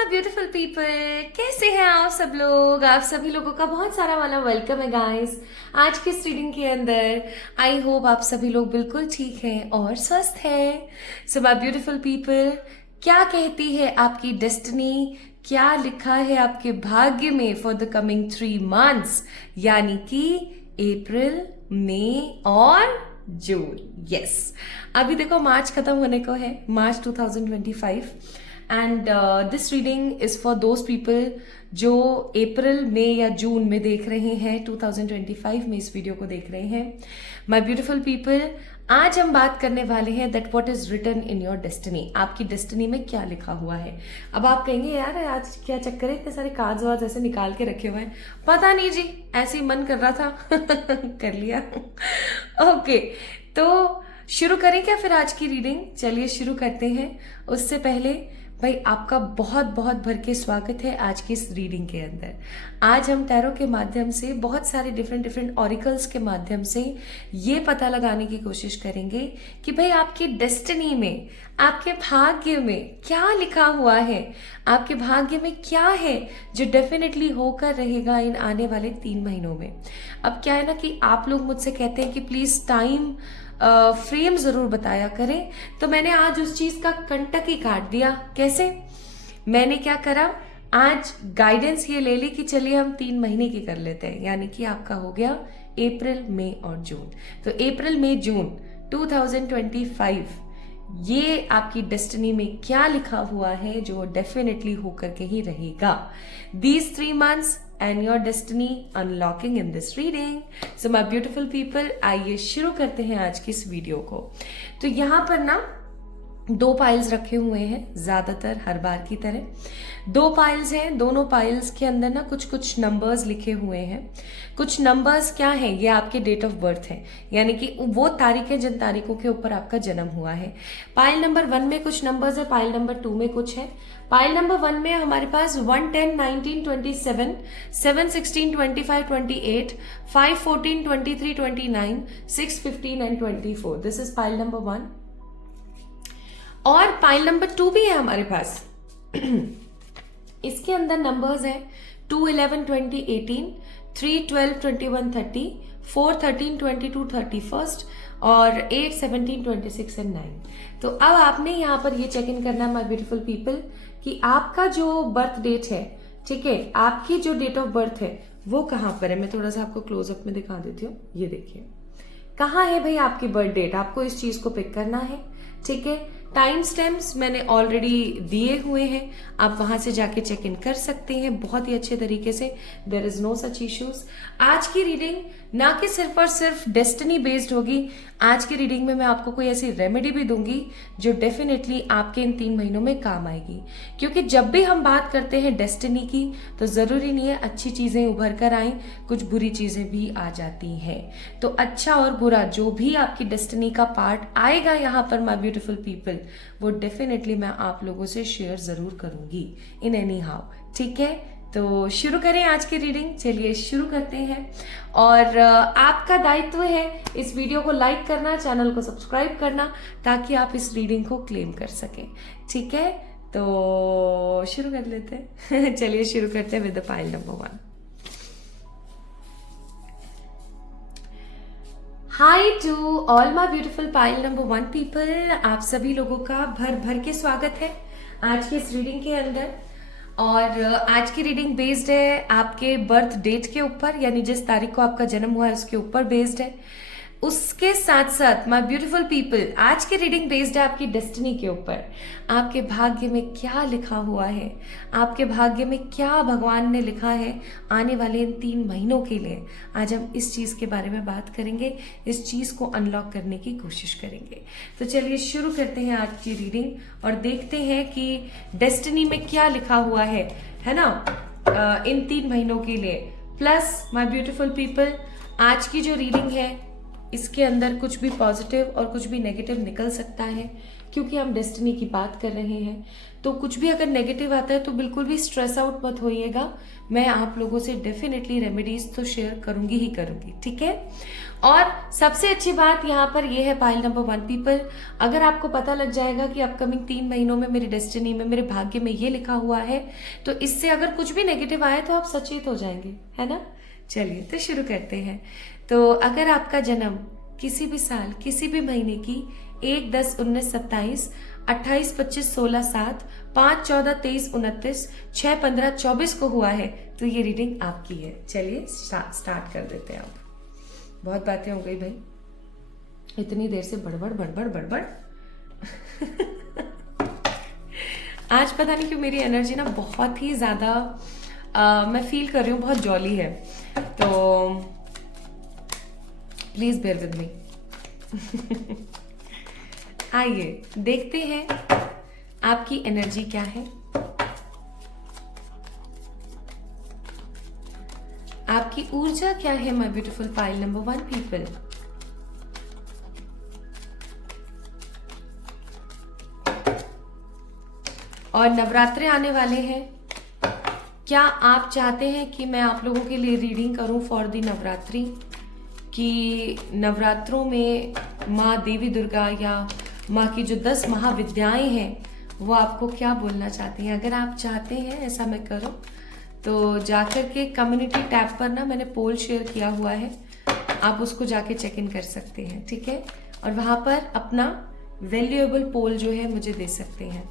My beautiful people, कैसे हैं आप सब लोग। आप सभी लोगों का बहुत सारा वाला वेलकम है गाइस आज की इस रीडिंग के अंदर। आई होप आप सभी लोग बिल्कुल ठीक हैं और स्वस्थ हैं। सो माय ब्यूटीफुल पीपल, क्या कहती है आपकी डेस्टिनी, क्या लिखा है आपके भाग्य में फॉर द कमिंग 3 मंथ्स, यानी कि अप्रैल, मई और जून। यस, अभी देखो मार्च खत्म होने को है, मार्च 2025, and this reading is for those people जो अप्रैल मई या जून में देख रहे हैं, 2025 में इस वीडियो को देख रहे हैं। माय ब्यूटीफुल पीपल, आज हम बात करने वाले हैं that what is written in your destiny. आपकी डेस्टिनी में क्या लिखा हुआ है। अब आप कहेंगे यार आज क्या चक्कर है, इतने सारे कार्ड्स वार्ड्स ऐसे निकाल के रखे हुए हैं। पता नहीं जी, ऐसे ही मन कर रहा था कर लिया। ओके, तो शुरू करें क्या फिर आज की रीडिंग। चलिए शुरू करते हैं। उससे पहले भाई आपका बहुत बहुत भर के स्वागत है आज की इस रीडिंग के अंदर। आज हम टैरो के माध्यम से, बहुत सारे डिफरेंट ऑरिकल्स के माध्यम से ये पता लगाने की कोशिश करेंगे कि भाई आपकी डेस्टिनी में, आपके भाग्य में क्या लिखा हुआ है। आपके भाग्य में क्या है जो डेफिनेटली होकर रहेगा इन आने वाले 3 महीनों में। अब क्या है ना कि आप लोग मुझसे कहते हैं कि प्लीज टाइम फ्रेम जरूर बताया करें, तो मैंने आज उस चीज का कंटक ही काट दिया। कैसे? मैंने क्या करा, आज गाइडेंस ये ले ली कि चलिए हम 3 महीने की कर लेते हैं, यानी कि आपका हो गया अप्रैल, मई और जून। तो अप्रैल, मई, जून 2025, ये आपकी डेस्टिनी में क्या लिखा हुआ है जो डेफिनेटली होकर के ही रहेगा। These 3 months and your destiny unlocking in this reading. So my beautiful people, आइए शुरू करते हैं आज की इस वीडियो को। तो यहाँ पर ना 2 पाइल्स रखे हुए हैं, ज्यादातर हर बार की तरह 2 पाइल्स हैं। दोनों पाइल्स के अंदर ना कुछ कुछ नंबर्स लिखे हुए हैं। कुछ नंबर्स क्या हैं, ये आपके डेट ऑफ बर्थ है, यानी कि वो तारीखें जिन तारीखों के ऊपर आपका जन्म हुआ है। पाइल नंबर 1 में कुछ नंबर्स है, पाइल नंबर 2 में कुछ है। पाइल नंबर 1 में हमारे पास 1, 10, 19, 27, 7, 16, 25, 28, 5, 14, 23, 29, 6, 15 and 24। This is pile number 1। और पाइल नंबर 2 भी है हमारे पास। इसके अंदर नंबर्स हैं 2, 11, 20, 18, 3, 12, 21, 30, 4, 13, 22, 31 और 8, 17, 26 एंड 9। तो अब आपने यहाँ पर ये चेक इन करना है माय ब्यूटीफुल पीपल कि आपका जो बर्थ डेट है, ठीक है, आपकी जो डेट ऑफ बर्थ है वो कहाँ पर है। मैं थोड़ा सा आपको क्लोजअप में दिखा देती हूँ। ये देखिए कहाँ है भाई आपकी बर्थ डेट। आपको इस चीज को पिक करना है, ठीक है। टाइम स्टैम्प्स मैंने ऑलरेडी दिए हुए हैं, आप वहां से जाके चेक इन कर सकते हैं बहुत ही अच्छे तरीके से। There is no such issues. आज की रीडिंग ना कि सिर्फ और सिर्फ डेस्टिनी बेस्ड होगी, आज की रीडिंग में मैं आपको कोई ऐसी रेमेडी भी दूंगी जो डेफिनेटली आपके इन 3 महीनों में काम आएगी। क्योंकि जब भी हम बात करते हैं डेस्टिनी की, तो जरूरी नहीं है अच्छी चीजें उभर कर आए, कुछ बुरी चीजें भी आ जाती हैं। तो अच्छा और बुरा जो भी आपकी डेस्टिनी का पार्ट आएगा यहाँ पर माय ब्यूटीफुल पीपल, वो डेफिनेटली मैं आप लोगों से शेयर जरूर करूंगी इन एनी हाउ, ठीक है। तो शुरू करें आज की रीडिंग। चलिए शुरू करते हैं। और आपका दायित्व है इस वीडियो को लाइक करना, चैनल को सब्सक्राइब करना, ताकि आप इस रीडिंग को क्लेम कर सकें, ठीक है। तो शुरू कर लेते हैं। चलिए शुरू करते हैं with the pile number 1। Hi to all my beautiful pile number 1 people, आप सभी लोगों का भर भर के स्वागत है आज की इस रीडिंग के अंदर। और आज की रीडिंग बेस्ड है आपके बर्थ डेट के ऊपर, यानी जिस तारीख को आपका जन्म हुआ है उसके ऊपर बेस्ड है। उसके साथ साथ माय ब्यूटीफुल पीपल, आज की रीडिंग बेस्ड है आपकी डेस्टिनी के ऊपर। आपके भाग्य में क्या लिखा हुआ है, आपके भाग्य में क्या भगवान ने लिखा है आने वाले इन 3 महीनों के लिए। आज हम इस चीज के बारे में बात करेंगे, इस चीज को अनलॉक करने की कोशिश करेंगे। तो चलिए शुरू करते हैं आज की रीडिंग और देखते हैं कि डेस्टिनी में क्या लिखा हुआ है ना, इन 3 महीनों के लिए। प्लस माय ब्यूटीफुल पीपल, आज की जो रीडिंग है इसके अंदर कुछ भी पॉजिटिव और कुछ भी नेगेटिव निकल सकता है, क्योंकि हम डेस्टिनी की बात कर रहे हैं। तो कुछ भी अगर नेगेटिव आता है तो बिल्कुल भी स्ट्रेस आउट मत होइएगा, मैं आप लोगों से डेफिनेटली रेमेडीज तो शेयर करूंगी ही करूंगी, ठीक है। और सबसे अच्छी बात यहाँ पर यह है पाइल नंबर 1 पीपल, अगर आपको पता लग जाएगा कि अपकमिंग 3 महीनों में मेरी डेस्टिनी में, मेरे भाग्य में ये लिखा हुआ है, तो इससे अगर कुछ भी नेगेटिव आए तो आप सचेत हो जाएंगे, है ना। चलिए तो शुरू करते हैं। तो अगर आपका जन्म किसी भी साल, किसी भी महीने की 1, 10, 19, 27, 28, 25, 16, 7, 5, 14, 23, 29, 6, 15, 24 को हुआ है तो ये रीडिंग आपकी है। चलिए स्टार्ट कर देते हैं। आप बहुत बातें हो गई भाई, इतनी देर से बड़बड़ बड़बड़ बड़बड़ आज पता नहीं क्यों मेरी एनर्जी ना बहुत ही ज्यादा मैं फील कर रही हूँ, बहुत जॉली है, तो प्लीज बेयर विद मी। आइए देखते हैं आपकी एनर्जी क्या है, आपकी ऊर्जा क्या है my beautiful pile number 1 people. और नवरात्रे आने वाले हैं, क्या आप चाहते हैं कि मैं आप लोगों के लिए रीडिंग करूं फॉर दी नवरात्रि, कि नवरात्रों में माँ देवी दुर्गा या माँ की जो 10 महाविद्याएं हैं वो आपको क्या बोलना चाहती हैं। अगर आप चाहते हैं ऐसा मैं करूं तो जाकर के कम्युनिटी टैब पर ना मैंने पोल शेयर किया हुआ है, आप उसको जाके चेक इन कर सकते हैं, ठीक है। और वहां पर अपना वैल्यूएबल पोल जो है मुझे दे सकते हैं।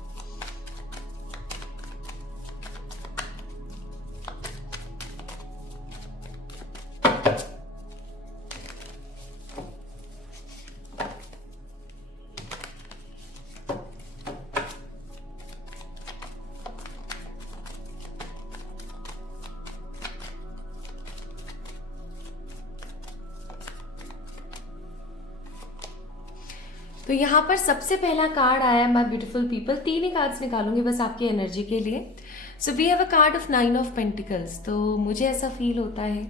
तो यहाँ पर सबसे पहला कार्ड आया है माय ब्यूटीफुल पीपल, 3 ही कार्ड्स निकालूंगी बस आपकी एनर्जी के लिए। So we have a card of 9 of pentacles. तो मुझे ऐसा फील होता है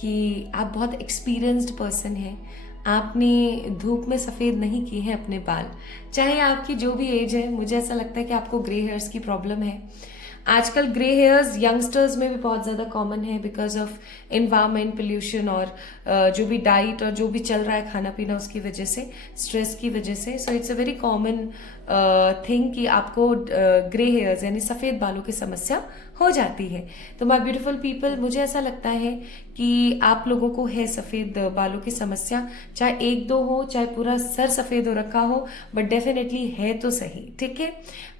कि आप बहुत एक्सपीरियंस्ड पर्सन हैं, आपने धूप में सफ़ेद नहीं किए हैं अपने बाल, चाहे आपकी जो भी एज है। मुझे ऐसा लगता है कि आपको ग्रे हेयर्स की प्रॉब्लम है। आजकल ग्रे हेयर्स यंगस्टर्स में भी बहुत ज़्यादा कॉमन है बिकॉज ऑफ एनवायरमेंट, पोल्यूशन और जो भी डाइट और जो भी चल रहा है खाना पीना उसकी वजह से, स्ट्रेस की वजह से। So it's a very common thing कि आपको ग्रे हेयर्स यानी सफ़ेद बालों की समस्या हो जाती है। तो माय ब्यूटीफुल पीपल, मुझे ऐसा लगता है कि आप लोगों को है सफ़ेद बालों की समस्या, चाहे 1-2 हो, चाहे पूरा सर सफ़ेद हो रखा हो, बट डेफिनेटली है तो सही, ठीक है।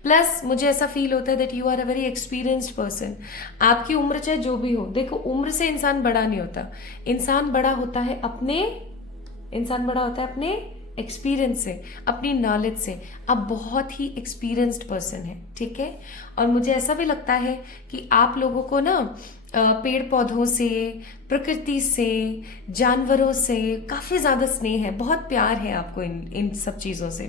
प्लस मुझे ऐसा फील होता है that you are a very experienced person. आपकी उम्र चाहे जो भी हो, देखो उम्र से इंसान बड़ा नहीं होता, इंसान बड़ा होता है अपने एक्सपीरियंस से, अपनी नॉलेज से। आप बहुत ही एक्सपीरियंस्ड पर्सन है, ठीक है। और मुझे ऐसा भी लगता है कि आप लोगों को ना पेड़ पौधों से, प्रकृति से, जानवरों से काफ़ी ज़्यादा स्नेह है, बहुत प्यार है आपको इन सब चीज़ों से।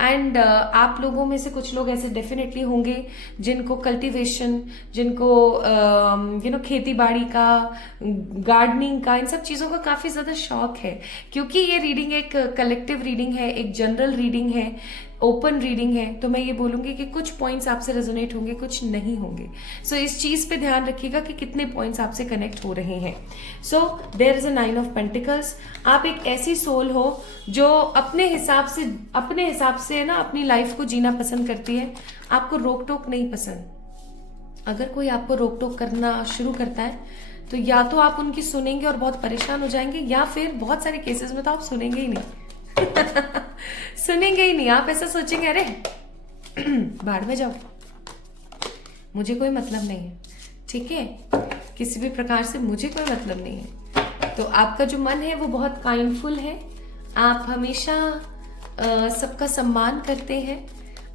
एंड आप लोगों में से कुछ लोग ऐसे डेफिनेटली होंगे जिनको कल्टीवेशन, जिनको खेती बाड़ी का, गार्डनिंग का, इन सब चीज़ों का काफ़ी ज़्यादा शौक है। क्योंकि ये रीडिंग एक कलेक्टिव रीडिंग है, एक जनरल रीडिंग है, ओपन रीडिंग है, तो मैं ये बोलूंगी कि कुछ पॉइंट्स आपसे रेजोनेट होंगे, कुछ नहीं होंगे। सो इस चीज़ पे ध्यान रखिएगा कि कितने पॉइंट्स आपसे कनेक्ट हो रहे हैं। So there is a 9 of pentacles. आप एक ऐसी सोल हो जो अपने हिसाब से ना अपनी लाइफ को जीना पसंद करती है, आपको रोक टोक नहीं पसंद। अगर कोई आपको रोक टोक करना शुरू करता है तो या तो आप उनकी सुनेंगे और बहुत परेशान हो जाएंगे, या फिर बहुत सारे केसेस में तो आप सुनेंगे ही नहीं सुनेंगे ही नहीं, आप ऐसा सोचेंगे अरे बाढ़ में जाओ, मुझे कोई मतलब नहीं है, ठीक है, किसी भी प्रकार से मुझे कोई मतलब नहीं है। तो आपका जो मन है वो बहुत काइंडफुल है, आप हमेशा सबका सम्मान करते हैं,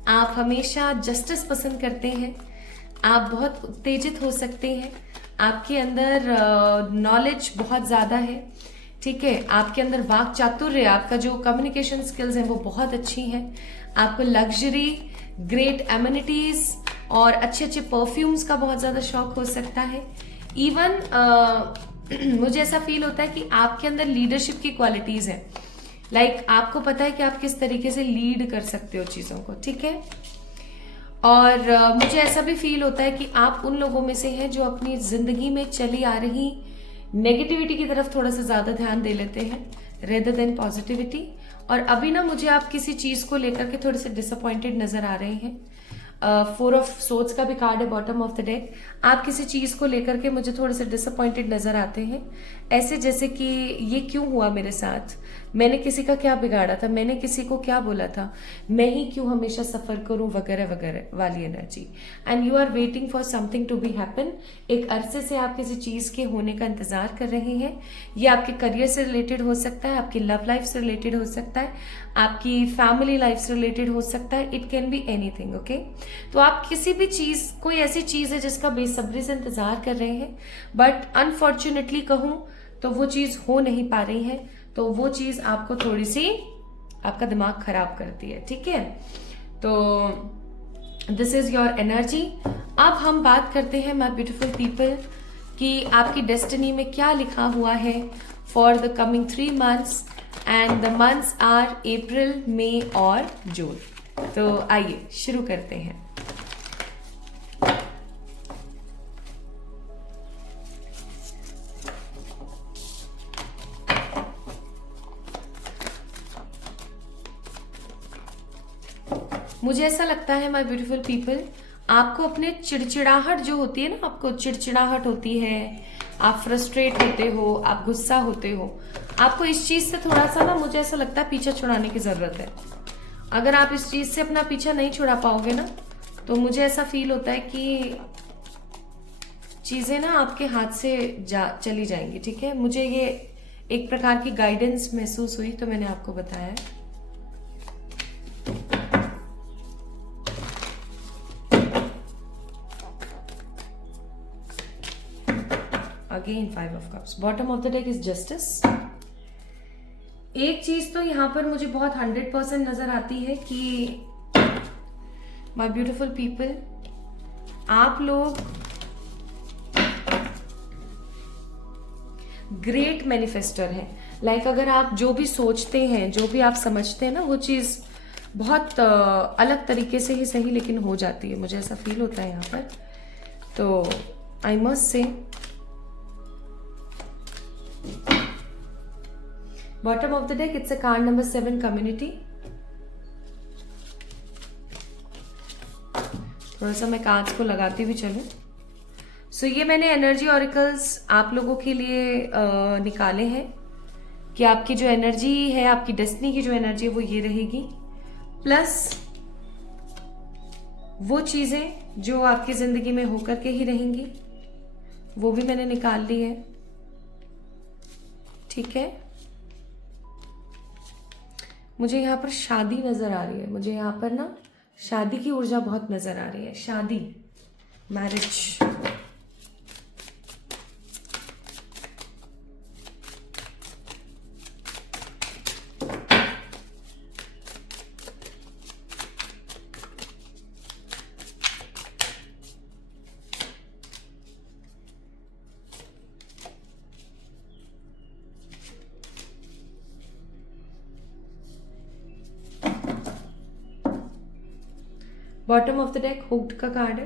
आप हमेशा जस्टिस पसंद करते हैं, आप बहुत उत्तेजित हो सकते हैं, आपके अंदर नॉलेज बहुत ज़्यादा है, ठीक है, आपके अंदर वाक चातुर्य, आपका जो कम्युनिकेशन स्किल्स हैं वो बहुत अच्छी हैं, आपको लग्जरी, ग्रेट एमिनिटीज और अच्छे अच्छे परफ्यूम्स का बहुत ज़्यादा शौक हो सकता है। इवन मुझे ऐसा फील होता है कि आपके अंदर लीडरशिप की क्वालिटीज़ हैं, आपको पता है कि आप किस तरीके से लीड कर सकते हो चीज़ों को, ठीक है। और मुझे ऐसा भी फील होता है कि आप उन लोगों में से हैं जो अपनी जिंदगी में चली आ रही नेगेटिविटी की तरफ थोड़ा सा ज्यादा ध्यान दे लेते हैं रेदर देन पॉजिटिविटी। और अभी ना मुझे आप किसी चीज को लेकर के थोड़े से डिसअपॉइंटेड नजर आ रहे हैं। 4 ऑफ सोर्ड्स का भी कार्ड है बॉटम ऑफ द डेक। आप किसी चीज को लेकर के मुझे थोड़े से डिसअपॉइंटेड नजर आते हैं, ऐसे जैसे कि ये क्यों हुआ मेरे साथ, मैंने किसी का क्या बिगाड़ा था, मैंने किसी को क्या बोला था, मैं ही क्यों हमेशा सफर करूं, वगैरह वगैरह वाली energy. And you are waiting for something to be happen. एक अरसे से आप किसी चीज के होने का इंतजार कर रहे हैं। ये आपके करियर से रिलेटेड हो सकता है, आपकी लव लाइफ से रिलेटेड हो सकता है, आपकी फैमिली लाइफ से रिलेटेड हो सकता है, it can be anything, okay. तो आप किसी भी चीज, कोई ऐसी चीज है जिसका बेसब्री से इंतजार कर रहे हैं, बट अनफॉर्चुनेटली कहूं तो वो चीज हो नहीं पा रही है, तो वो चीज आपको थोड़ी सी आपका दिमाग खराब करती है, ठीक है। तो दिस इज योर एनर्जी। अब हम बात करते हैं माय ब्यूटीफुल पीपल कि आपकी डेस्टिनी में क्या लिखा हुआ है for the coming 3 months, and the months are April, मई और जून। तो आइए शुरू करते हैं। मुझे ऐसा लगता है माय ब्यूटीफुल पीपल, आपको अपने चिड़चिड़ाहट जो होती है ना, आपको चिड़चिड़ाहट होती है, आप फ्रस्ट्रेट होते हो, आप गुस्सा होते हो, आपको इस चीज से थोड़ा सा ना, मुझे ऐसा लगता है पीछा छुड़ाने की जरूरत है। अगर आप इस चीज से अपना पीछा नहीं छुड़ा पाओगे ना, तो मुझे ऐसा फील होता है कि चीजें ना आपके हाथ से चली जाएंगी, ठीक है। मुझे ये एक प्रकार की गाइडेंस महसूस हुई, तो मैंने आपको बताया। Again 5 of cups, bottom of the deck is justice. एक चीज तो यहां पर मुझे बहुत 100% नजर आती है कि माय ब्यूटीफुल पीपल, आप लोग ग्रेट मैनिफेस्टर हैं। अगर आप जो भी सोचते हैं, जो भी आप समझते हैं ना, वो चीज बहुत अलग तरीके से ही सही लेकिन हो जाती है, मुझे ऐसा फील होता है यहाँ पर। तो I must say bottom of the deck, it's a card number 7, community. थोड़ा सा मैं कार्ड्स को लगाती हुई चलूं। सो ये मैंने एनर्जी ऑरिकल्स आप लोगों के लिए निकाले हैं कि आपकी जो एनर्जी है, आपकी डेस्टिनी की जो एनर्जी है वो ये रहेगी, प्लस वो चीजें जो आपकी जिंदगी में होकर के ही रहेंगी वो भी मैंने निकाल ली है, ठीक है। मुझे यहाँ पर शादी नजर आ रही है, मुझे यहाँ पर ना शादी की ऊर्जा बहुत नजर आ रही है, शादी, marriage. Bottom of the deck hooked का कार्ड है।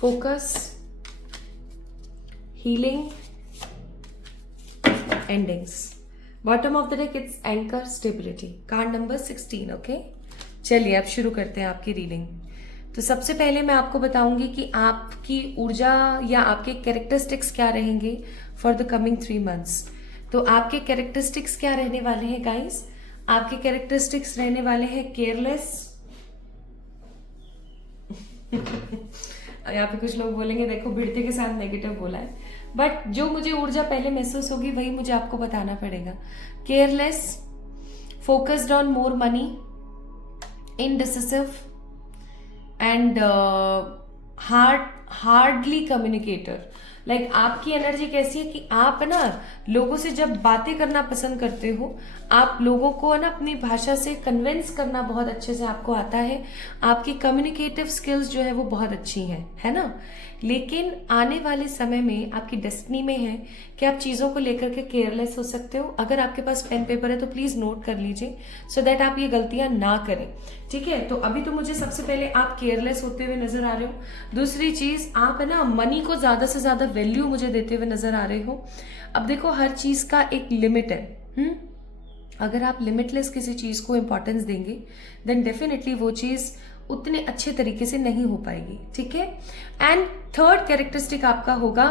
Focus, healing, endings. Bottom of the deck it's anchor, stability, card number 16, okay. चलिए अब शुरू करते हैं आपकी रीडिंग। तो सबसे पहले मैं आपको बताऊंगी कि आपकी ऊर्जा या आपके कैरेक्टरिस्टिक्स क्या रहेंगे फॉर द कमिंग 3 months। तो आपके कैरेक्टरिस्टिक्स क्या रहने वाले हैं गाइस? आपके कैरेक्टरिस्टिक्स रहने वाले हैं केयरलेस। यहाँ पे कुछ लोग बोलेंगे देखो भिड़ते के साथ नेगेटिव बोला है, बट जो मुझे ऊर्जा पहले महसूस होगी वही मुझे आपको बताना पड़ेगा। Careless, focused on more money, indecisive and hardly communicator. Like आपकी एनर्जी कैसी है कि आप है ना लोगों से जब बातें करना पसंद करते हो, आप लोगों को है ना अपनी भाषा से कन्विंस करना बहुत अच्छे से आपको आता है, आपकी कम्युनिकेटिव स्किल्स जो है वो बहुत अच्छी हैं, है ना। लेकिन आने वाले समय में आपकी डेस्टिनी में है कि आप चीज़ों को लेकर के केयरलेस हो सकते हो। अगर आपके पास पेन पेपर है तो प्लीज़ नोट कर लीजिए, सो दैट आप ये गलतियां ना करें, ठीक है। तो अभी तो मुझे सबसे पहले आप केयरलेस होते हुए नजर आ रहे हो। दूसरी चीज़, आप है ना मनी को ज़्यादा से ज़्यादा वैल्यू मुझे देते हुए नजर आ रहे हो। अब देखो, हर चीज़ का एक लिमिट है। अगर आप लिमिटलेस किसी चीज़ को इंपॉर्टेंस देंगे देन डेफिनेटली वो चीज़ उतने अच्छे तरीके से नहीं हो पाएगी, ठीक है। एंड थर्ड कैरेक्टरिस्टिक आपका होगा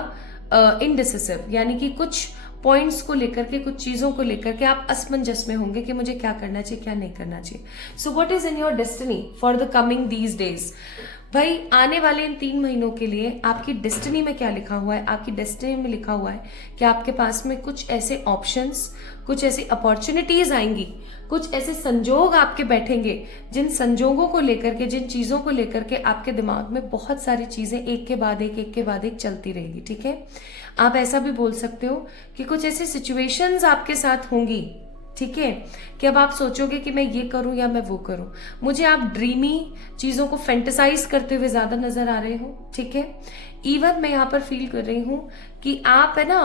इनडिसिसिव, यानी कि कुछ पॉइंट्स को लेकर के, कुछ चीज़ों को लेकर के आप असमंजस में होंगे कि मुझे क्या करना चाहिए, क्या नहीं करना चाहिए। So what is in your destiny for the coming these days? भाई आने वाले इन 3 महीनों के लिए आपकी डेस्टिनी में क्या लिखा हुआ है? आपकी डेस्टिनी में लिखा हुआ है कि आपके पास में कुछ ऐसे ऑप्शंस, कुछ ऐसी अपॉर्चुनिटीज आएंगी, कुछ ऐसे संजोग आपके बैठेंगे, जिन संजोगों को लेकर के, जिन चीजों को लेकर के आपके दिमाग में बहुत सारी चीजें एक के बाद एक चलती रहेगी, ठीक है। आप ऐसा भी बोल सकते हो कि कुछ ऐसी सिचुएशंस आपके साथ होंगी, ठीक है, कि अब आप सोचोगे कि मैं ये करूं या मैं वो करूं। मुझे आप ड्रीमी चीजों को फैंटेसाइज करते हुए ज्यादा नजर आ रहे हो, ठीक है। इवन मैं यहाँ पर फील कर रही हूं कि आप है ना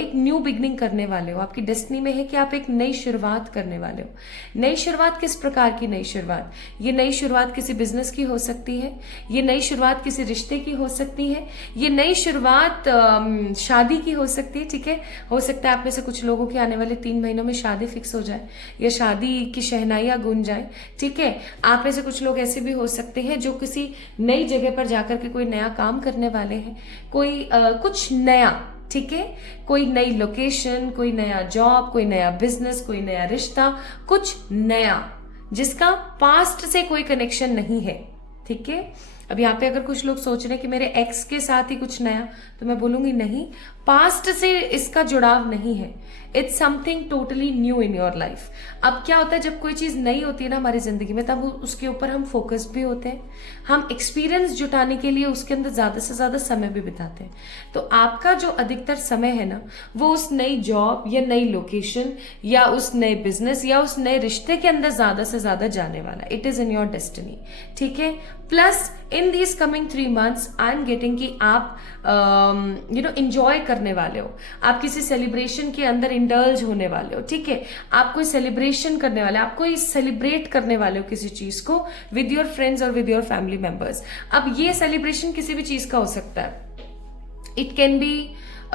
एक न्यू बिगनिंग करने वाले हो। आपकी डेस्टिनी में है कि आप एक नई शुरुआत करने वाले हो। नई शुरुआत किस प्रकार की नई शुरुआत? ये नई शुरुआत किसी बिजनेस की हो सकती है, ये नई शुरुआत किसी रिश्ते की हो सकती है, ये नई शुरुआत शादी की हो सकती है, ठीक है। हो सकता है आप में से कुछ लोगों की आने वाले 3 महीनों में शादी फिक्स हो जाए या शादी की शहनाइयां गूंज जाए, ठीक है। आप में से कुछ लोग ऐसे भी हो सकते हैं जो किसी नई जगह पर जाकर के कोई नया काम करने वाले हैं, कोई कुछ नया, ठीक है, कोई नई लोकेशन, कोई नया जॉब, कोई नया बिजनेस, कोई नया रिश्ता, कुछ नया जिसका पास्ट से कोई कनेक्शन नहीं है, ठीक है। अब यहाँ पे अगर कुछ लोग सोच रहे हैं कि मेरे एक्स के साथ ही कुछ नया, तो मैं बोलूंगी नहीं, पास्ट से इसका जुड़ाव नहीं है। It's something totally new in your life. अब क्या होता है, जब कोई चीज नई होती है ना हमारी जिंदगी में, तब उसके ऊपर हम फोकस भी होते हैं, हम एक्सपीरियंस जुटाने के लिए उसके अंदर ज्यादा से ज्यादा समय भी बिताते हैं। तो आपका जो अधिकतर समय है ना, वो उस नई जॉब या नई लोकेशन या उस नए बिजनेस या उस नए रिश्ते के अंदर ज्यादा से ज्यादा जाने वाला। It is in your destiny, ठीक है। Plus in these coming 3 months I am getting कि आप इंजॉय करने वाले हो, आप किसी सेलिब्रेशन के अंदर इंडल्ज होने वाले हो, ठीक है। आप कोई सेलिब्रेशन करने वाले, आप कोई सेलिब्रेट करने वाले हो किसी चीज को विद योर फ्रेंड्स और विद योर फैमिली मेंबर्स। अब ये सेलिब्रेशन किसी भी चीज का हो सकता है। It can be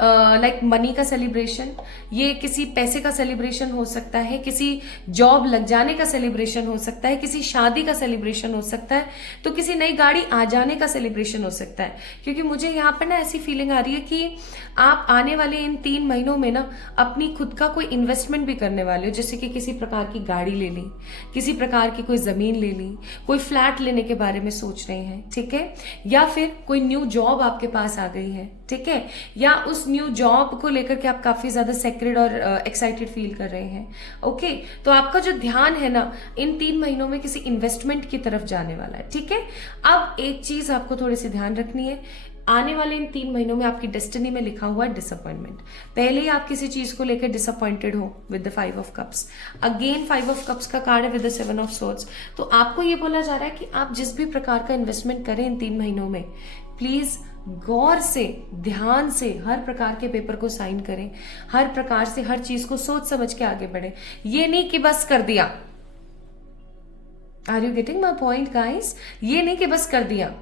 like money का सेलिब्रेशन, ये किसी पैसे का सेलिब्रेशन हो सकता है, किसी जॉब लग जाने का सेलिब्रेशन हो सकता है, किसी शादी का सेलिब्रेशन हो सकता है, तो किसी नई गाड़ी आ जाने का सेलिब्रेशन हो सकता है। क्योंकि मुझे यहाँ पर ना ऐसी फीलिंग आ रही है कि आप आने वाले इन 3 महीनों में ना अपनी खुद का कोई इन्वेस्टमेंट भी करने वाले हो, जैसे कि किसी प्रकार की गाड़ी ले ली, किसी प्रकार की कोई जमीन ले ली, कोई फ्लैट लेने के बारे में सोच रहे हैं, ठीक है, या फिर कोई न्यू जॉब आपके पास आ गई है, ठीक है, या उस न्यू जॉब को लेकर के आप काफी ज्यादा सेक्रेड और एक्साइटेड फील कर रहे हैं, ओके। तो आपका जो ध्यान है ना इन 3 महीनों में किसी इन्वेस्टमेंट की तरफ जाने वाला है, ठीक है। अब एक चीज आपको थोड़ी सी ध्यान रखनी है, आने वाले इन 3 महीनों में आपकी डेस्टिनी में लिखा हुआ है डिसअपॉइंटमेंट। पहले ही आप किसी चीज को लेकर डिसअपॉइंटेड हो with the 5 of cups, again 5 of cups का कार्ड है विद द 7 of swords। तो आपको ये बोला जा रहा है कि आप जिस भी प्रकार का इन्वेस्टमेंट करें इन 3 महीनों में, प्लीज गौर से, ध्यान से हर प्रकार के पेपर को साइन करें, हर प्रकार से हर चीज को सोच समझ के आगे बढ़े। ये नहीं कि बस कर दिया। Are you getting my point guys? ये नहीं कि बस कर दिया।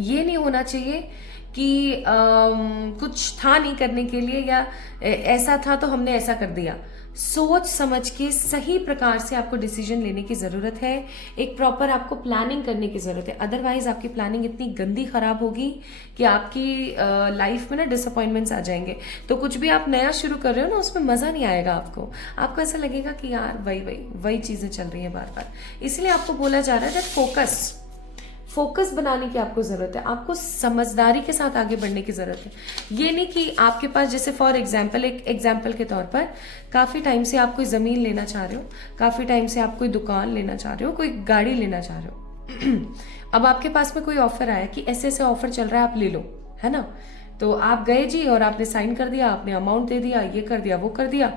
ये नहीं होना चाहिए कि कुछ था नहीं करने के लिए, या ऐसा था तो हमने ऐसा कर दिया। सोच समझ के सही प्रकार से आपको डिसीजन लेने की जरूरत है, एक प्रॉपर आपको प्लानिंग करने की जरूरत है। अदरवाइज आपकी प्लानिंग इतनी गंदी खराब होगी कि आपकी लाइफ में ना डिसअपॉइंटमेंट्स आ जाएंगे। तो कुछ भी आप नया शुरू कर रहे हो ना, उसमें मजा नहीं आएगा आपको ऐसा लगेगा कि यार वही चीजें चल रही है बार बार। इसलिए आपको बोला जा रहा है दैट फोकस बनाने की आपको जरूरत है, आपको समझदारी के साथ आगे बढ़ने की जरूरत है। ये नहीं कि आपके पास, जैसे फॉर एग्जाम्पल, एक एग्जाम्पल के तौर पर, काफी टाइम से आप कोई जमीन लेना चाह रहे हो, काफी टाइम से आप कोई दुकान लेना चाह रहे हो, कोई गाड़ी लेना चाह रहे हो। अब आपके पास में कोई ऑफर आया कि ऐसे ऐसे ऑफर चल रहा है, आप ले लो, है ना। तो आप गए जी और आपने साइन कर दिया, आपने अमाउंट दे दिया, ये कर दिया, वो कर दिया।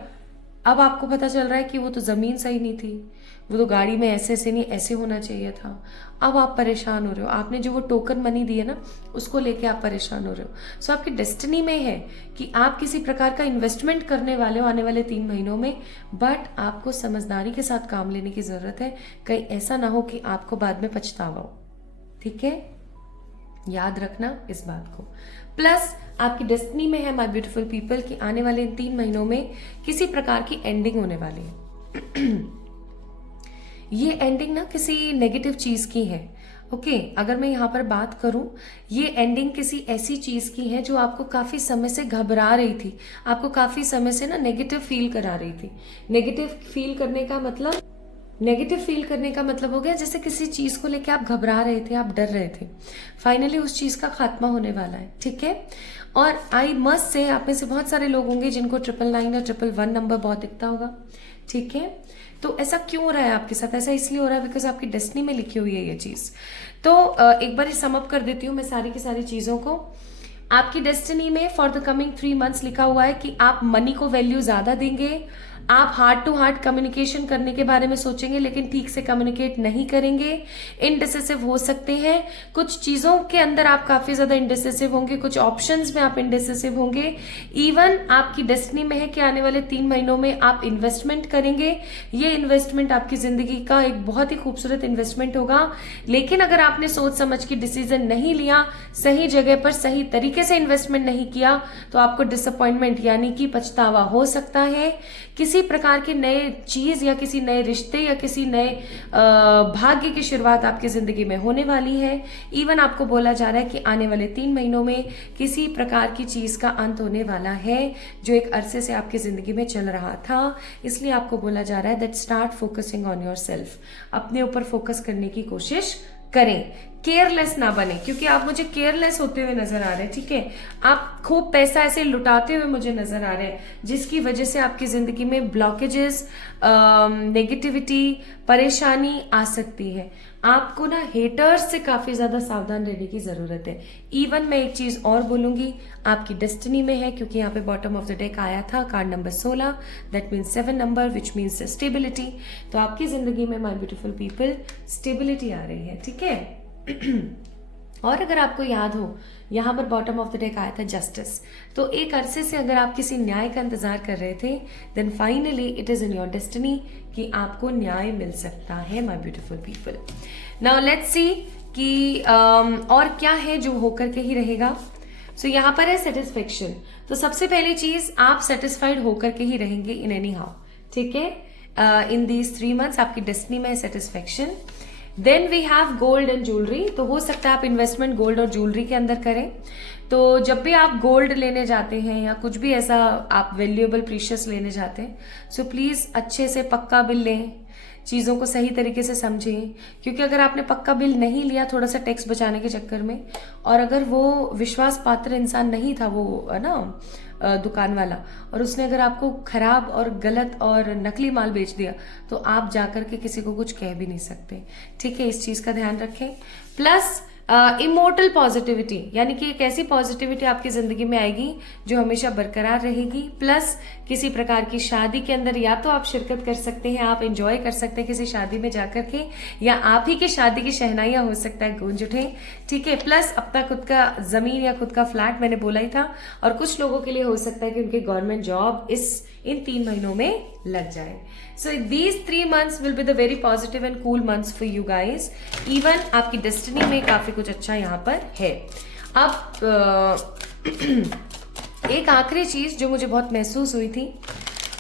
अब आपको पता चल रहा है कि वो तो जमीन सही नहीं थी, वो तो गाड़ी में ऐसे ऐसे नहीं ऐसे होना चाहिए था। अब आप परेशान हो रहे हो, आपने जो वो टोकन मनी दी है ना, उसको लेके आप परेशान हो रहे हो। सो आपकी डेस्टिनी में है कि आप किसी प्रकार का इन्वेस्टमेंट करने वाले हो आने वाले 3 महीनों में, बट आपको समझदारी के साथ काम लेने की जरूरत है, कहीं ऐसा ना हो कि आपको बाद में पछतावा हो। ठीक है, याद रखना इस बात को। प्लस आपकी डेस्टिनी में है माय ब्यूटीफुल पीपल कि आने वाले इन 3 महीनों में किसी प्रकार की एंडिंग होने वाली है। ये एंडिंग ना किसी नेगेटिव चीज की है। ओके, अगर मैं यहाँ पर बात करूं, ये एंडिंग किसी ऐसी चीज की है जो आपको काफी समय से घबरा रही थी, आपको काफी समय से ना नेगेटिव फील करा रही थी। नेगेटिव फील करने का मतलब हो गया जैसे किसी चीज को लेके आप घबरा रहे थे, आप डर रहे थे। फाइनली उस चीज का खात्मा होने वाला है। ठीक है, और आई मस्ट से आप में से बहुत सारे लोग होंगे जिनको 999 या 111 नंबर बहुत दिखता होगा। ठीक है, तो ऐसा क्यों हो रहा है आपके साथ? ऐसा इसलिए हो रहा है बिकॉज आपकी डेस्टिनी में लिखी हुई है ये चीज। तो एक बार सम अप कर देती हूँ मैं सारी की सारी चीजों को। आपकी डेस्टिनी में फॉर द कमिंग 3 मंथ्स लिखा हुआ है कि आप मनी को वैल्यू ज्यादा देंगे, आप हार्ट टू हार्ट कम्युनिकेशन करने के बारे में सोचेंगे लेकिन ठीक से कम्युनिकेट नहीं करेंगे, इनडिसिसिव हो सकते हैं, कुछ चीजों के अंदर आप काफी ज्यादा इनडिसिसिव होंगे, कुछ ऑप्शंस में आप इनडिसिसिव होंगे। इवन आपकी डेस्टिनी में है कि आने वाले 3 महीनों में आप इन्वेस्टमेंट करेंगे। ये इन्वेस्टमेंट आपकी जिंदगी का एक बहुत ही खूबसूरत इन्वेस्टमेंट होगा, लेकिन अगर आपने सोच समझ के डिसीजन नहीं लिया, सही जगह पर सही तरीके से इन्वेस्टमेंट नहीं किया, तो आपको डिसअपॉइंटमेंट यानी कि पछतावा हो सकता है। किसी प्रकार के नए चीज या किसी नए रिश्ते या किसी नए भाग्य की शुरुआत आपकी जिंदगी में होने वाली है। इवन आपको बोला जा रहा है कि आने वाले 3 महीनों में किसी प्रकार की चीज का अंत होने वाला है जो एक अरसे से आपकी जिंदगी में चल रहा था। इसलिए आपको बोला जा रहा है that start focusing on your self, अपने ऊपर फोकस करने की कोशिश करें, केयरलेस ना बने, क्योंकि आप मुझे केयरलेस होते हुए नजर आ रहे हैं। ठीक है, आप खूब पैसा ऐसे लुटाते हुए मुझे नजर आ रहे हैं, जिसकी वजह से आपकी जिंदगी में ब्लॉकेजेस, नेगेटिविटी, परेशानी आ सकती है। आपको ना हेटर्स से काफी ज्यादा सावधान रहने की जरूरत है। इवन मैं एक चीज और बोलूंगी, आपकी डेस्टिनी में है, क्योंकि यहाँ पे बॉटम ऑफ द डेक आया था card number 16, that means 7 number which means stability. तो आपकी जिंदगी में माय ब्यूटीफुल पीपल स्टेबिलिटी आ रही है। ठीक है, और अगर आपको याद हो, यहाँ पर बॉटम ऑफ द डेक आया था जस्टिस। तो एक अरसे से अगर आप किसी न्याय का इंतजार कर रहे थे, then finally it is in your destiny कि आपको न्याय मिल सकता है my beautiful people. Now let's see कि और क्या है जो होकर के ही रहेगा। सो यहाँ पर है सेटिस्फेक्शन। तो सबसे पहली चीज, आप सेटिस्फाइड होकर के ही रहेंगे इन एनी हाउ। ठीक है, इन दीज 3 मंथ्स आपकी डेस्टिनी में है satisfaction. Then we have gold and jewellery. तो हो सकता है आप इन्वेस्टमेंट गोल्ड और ज्वेलरी के अंदर करें। तो जब भी आप गोल्ड लेने जाते हैं या कुछ भी ऐसा आप वैल्यूएबल प्रीशियस लेने जाते हैं, सो प्लीज अच्छे से पक्का बिल लें, चीज़ों को सही तरीके से समझें, क्योंकि अगर आपने पक्का बिल नहीं लिया थोड़ा सा टैक्स बचाने के चक्कर में, और अगर वो विश्वास पात्र इंसान नहीं था, वो है ना दुकान वाला, और उसने अगर आपको खराब और गलत और नकली माल बेच दिया, तो आप जाकर के किसी को कुछ कह भी नहीं सकते। ठीक है, इस चीज का ध्यान रखें। प्लस इमोर्टल पॉजिटिविटी, यानी कि एक ऐसी पॉजिटिविटी आपकी जिंदगी में आएगी जो हमेशा बरकरार रहेगी। प्लस किसी प्रकार की शादी के अंदर या तो आप शिरकत कर सकते हैं, आप एंजॉय कर सकते हैं किसी शादी में जाकर के, या आप ही की शादी की शहनाइयां हो सकता है गूंज उठे। ठीक है, प्लस अपना खुद का जमीन या खुद का फ्लैट मैंने बोला ही था, और कुछ लोगों के लिए हो सकता है कि उनके गवर्नमेंट जॉब इन 3 महीनों में लग जाए। So these 3 months will be the very positive and cool months for you guys. Even आपकी डेस्टिनी में काफी कुछ अच्छा यहाँ पर है। अब एक आखिरी चीज जो मुझे बहुत महसूस हुई थी,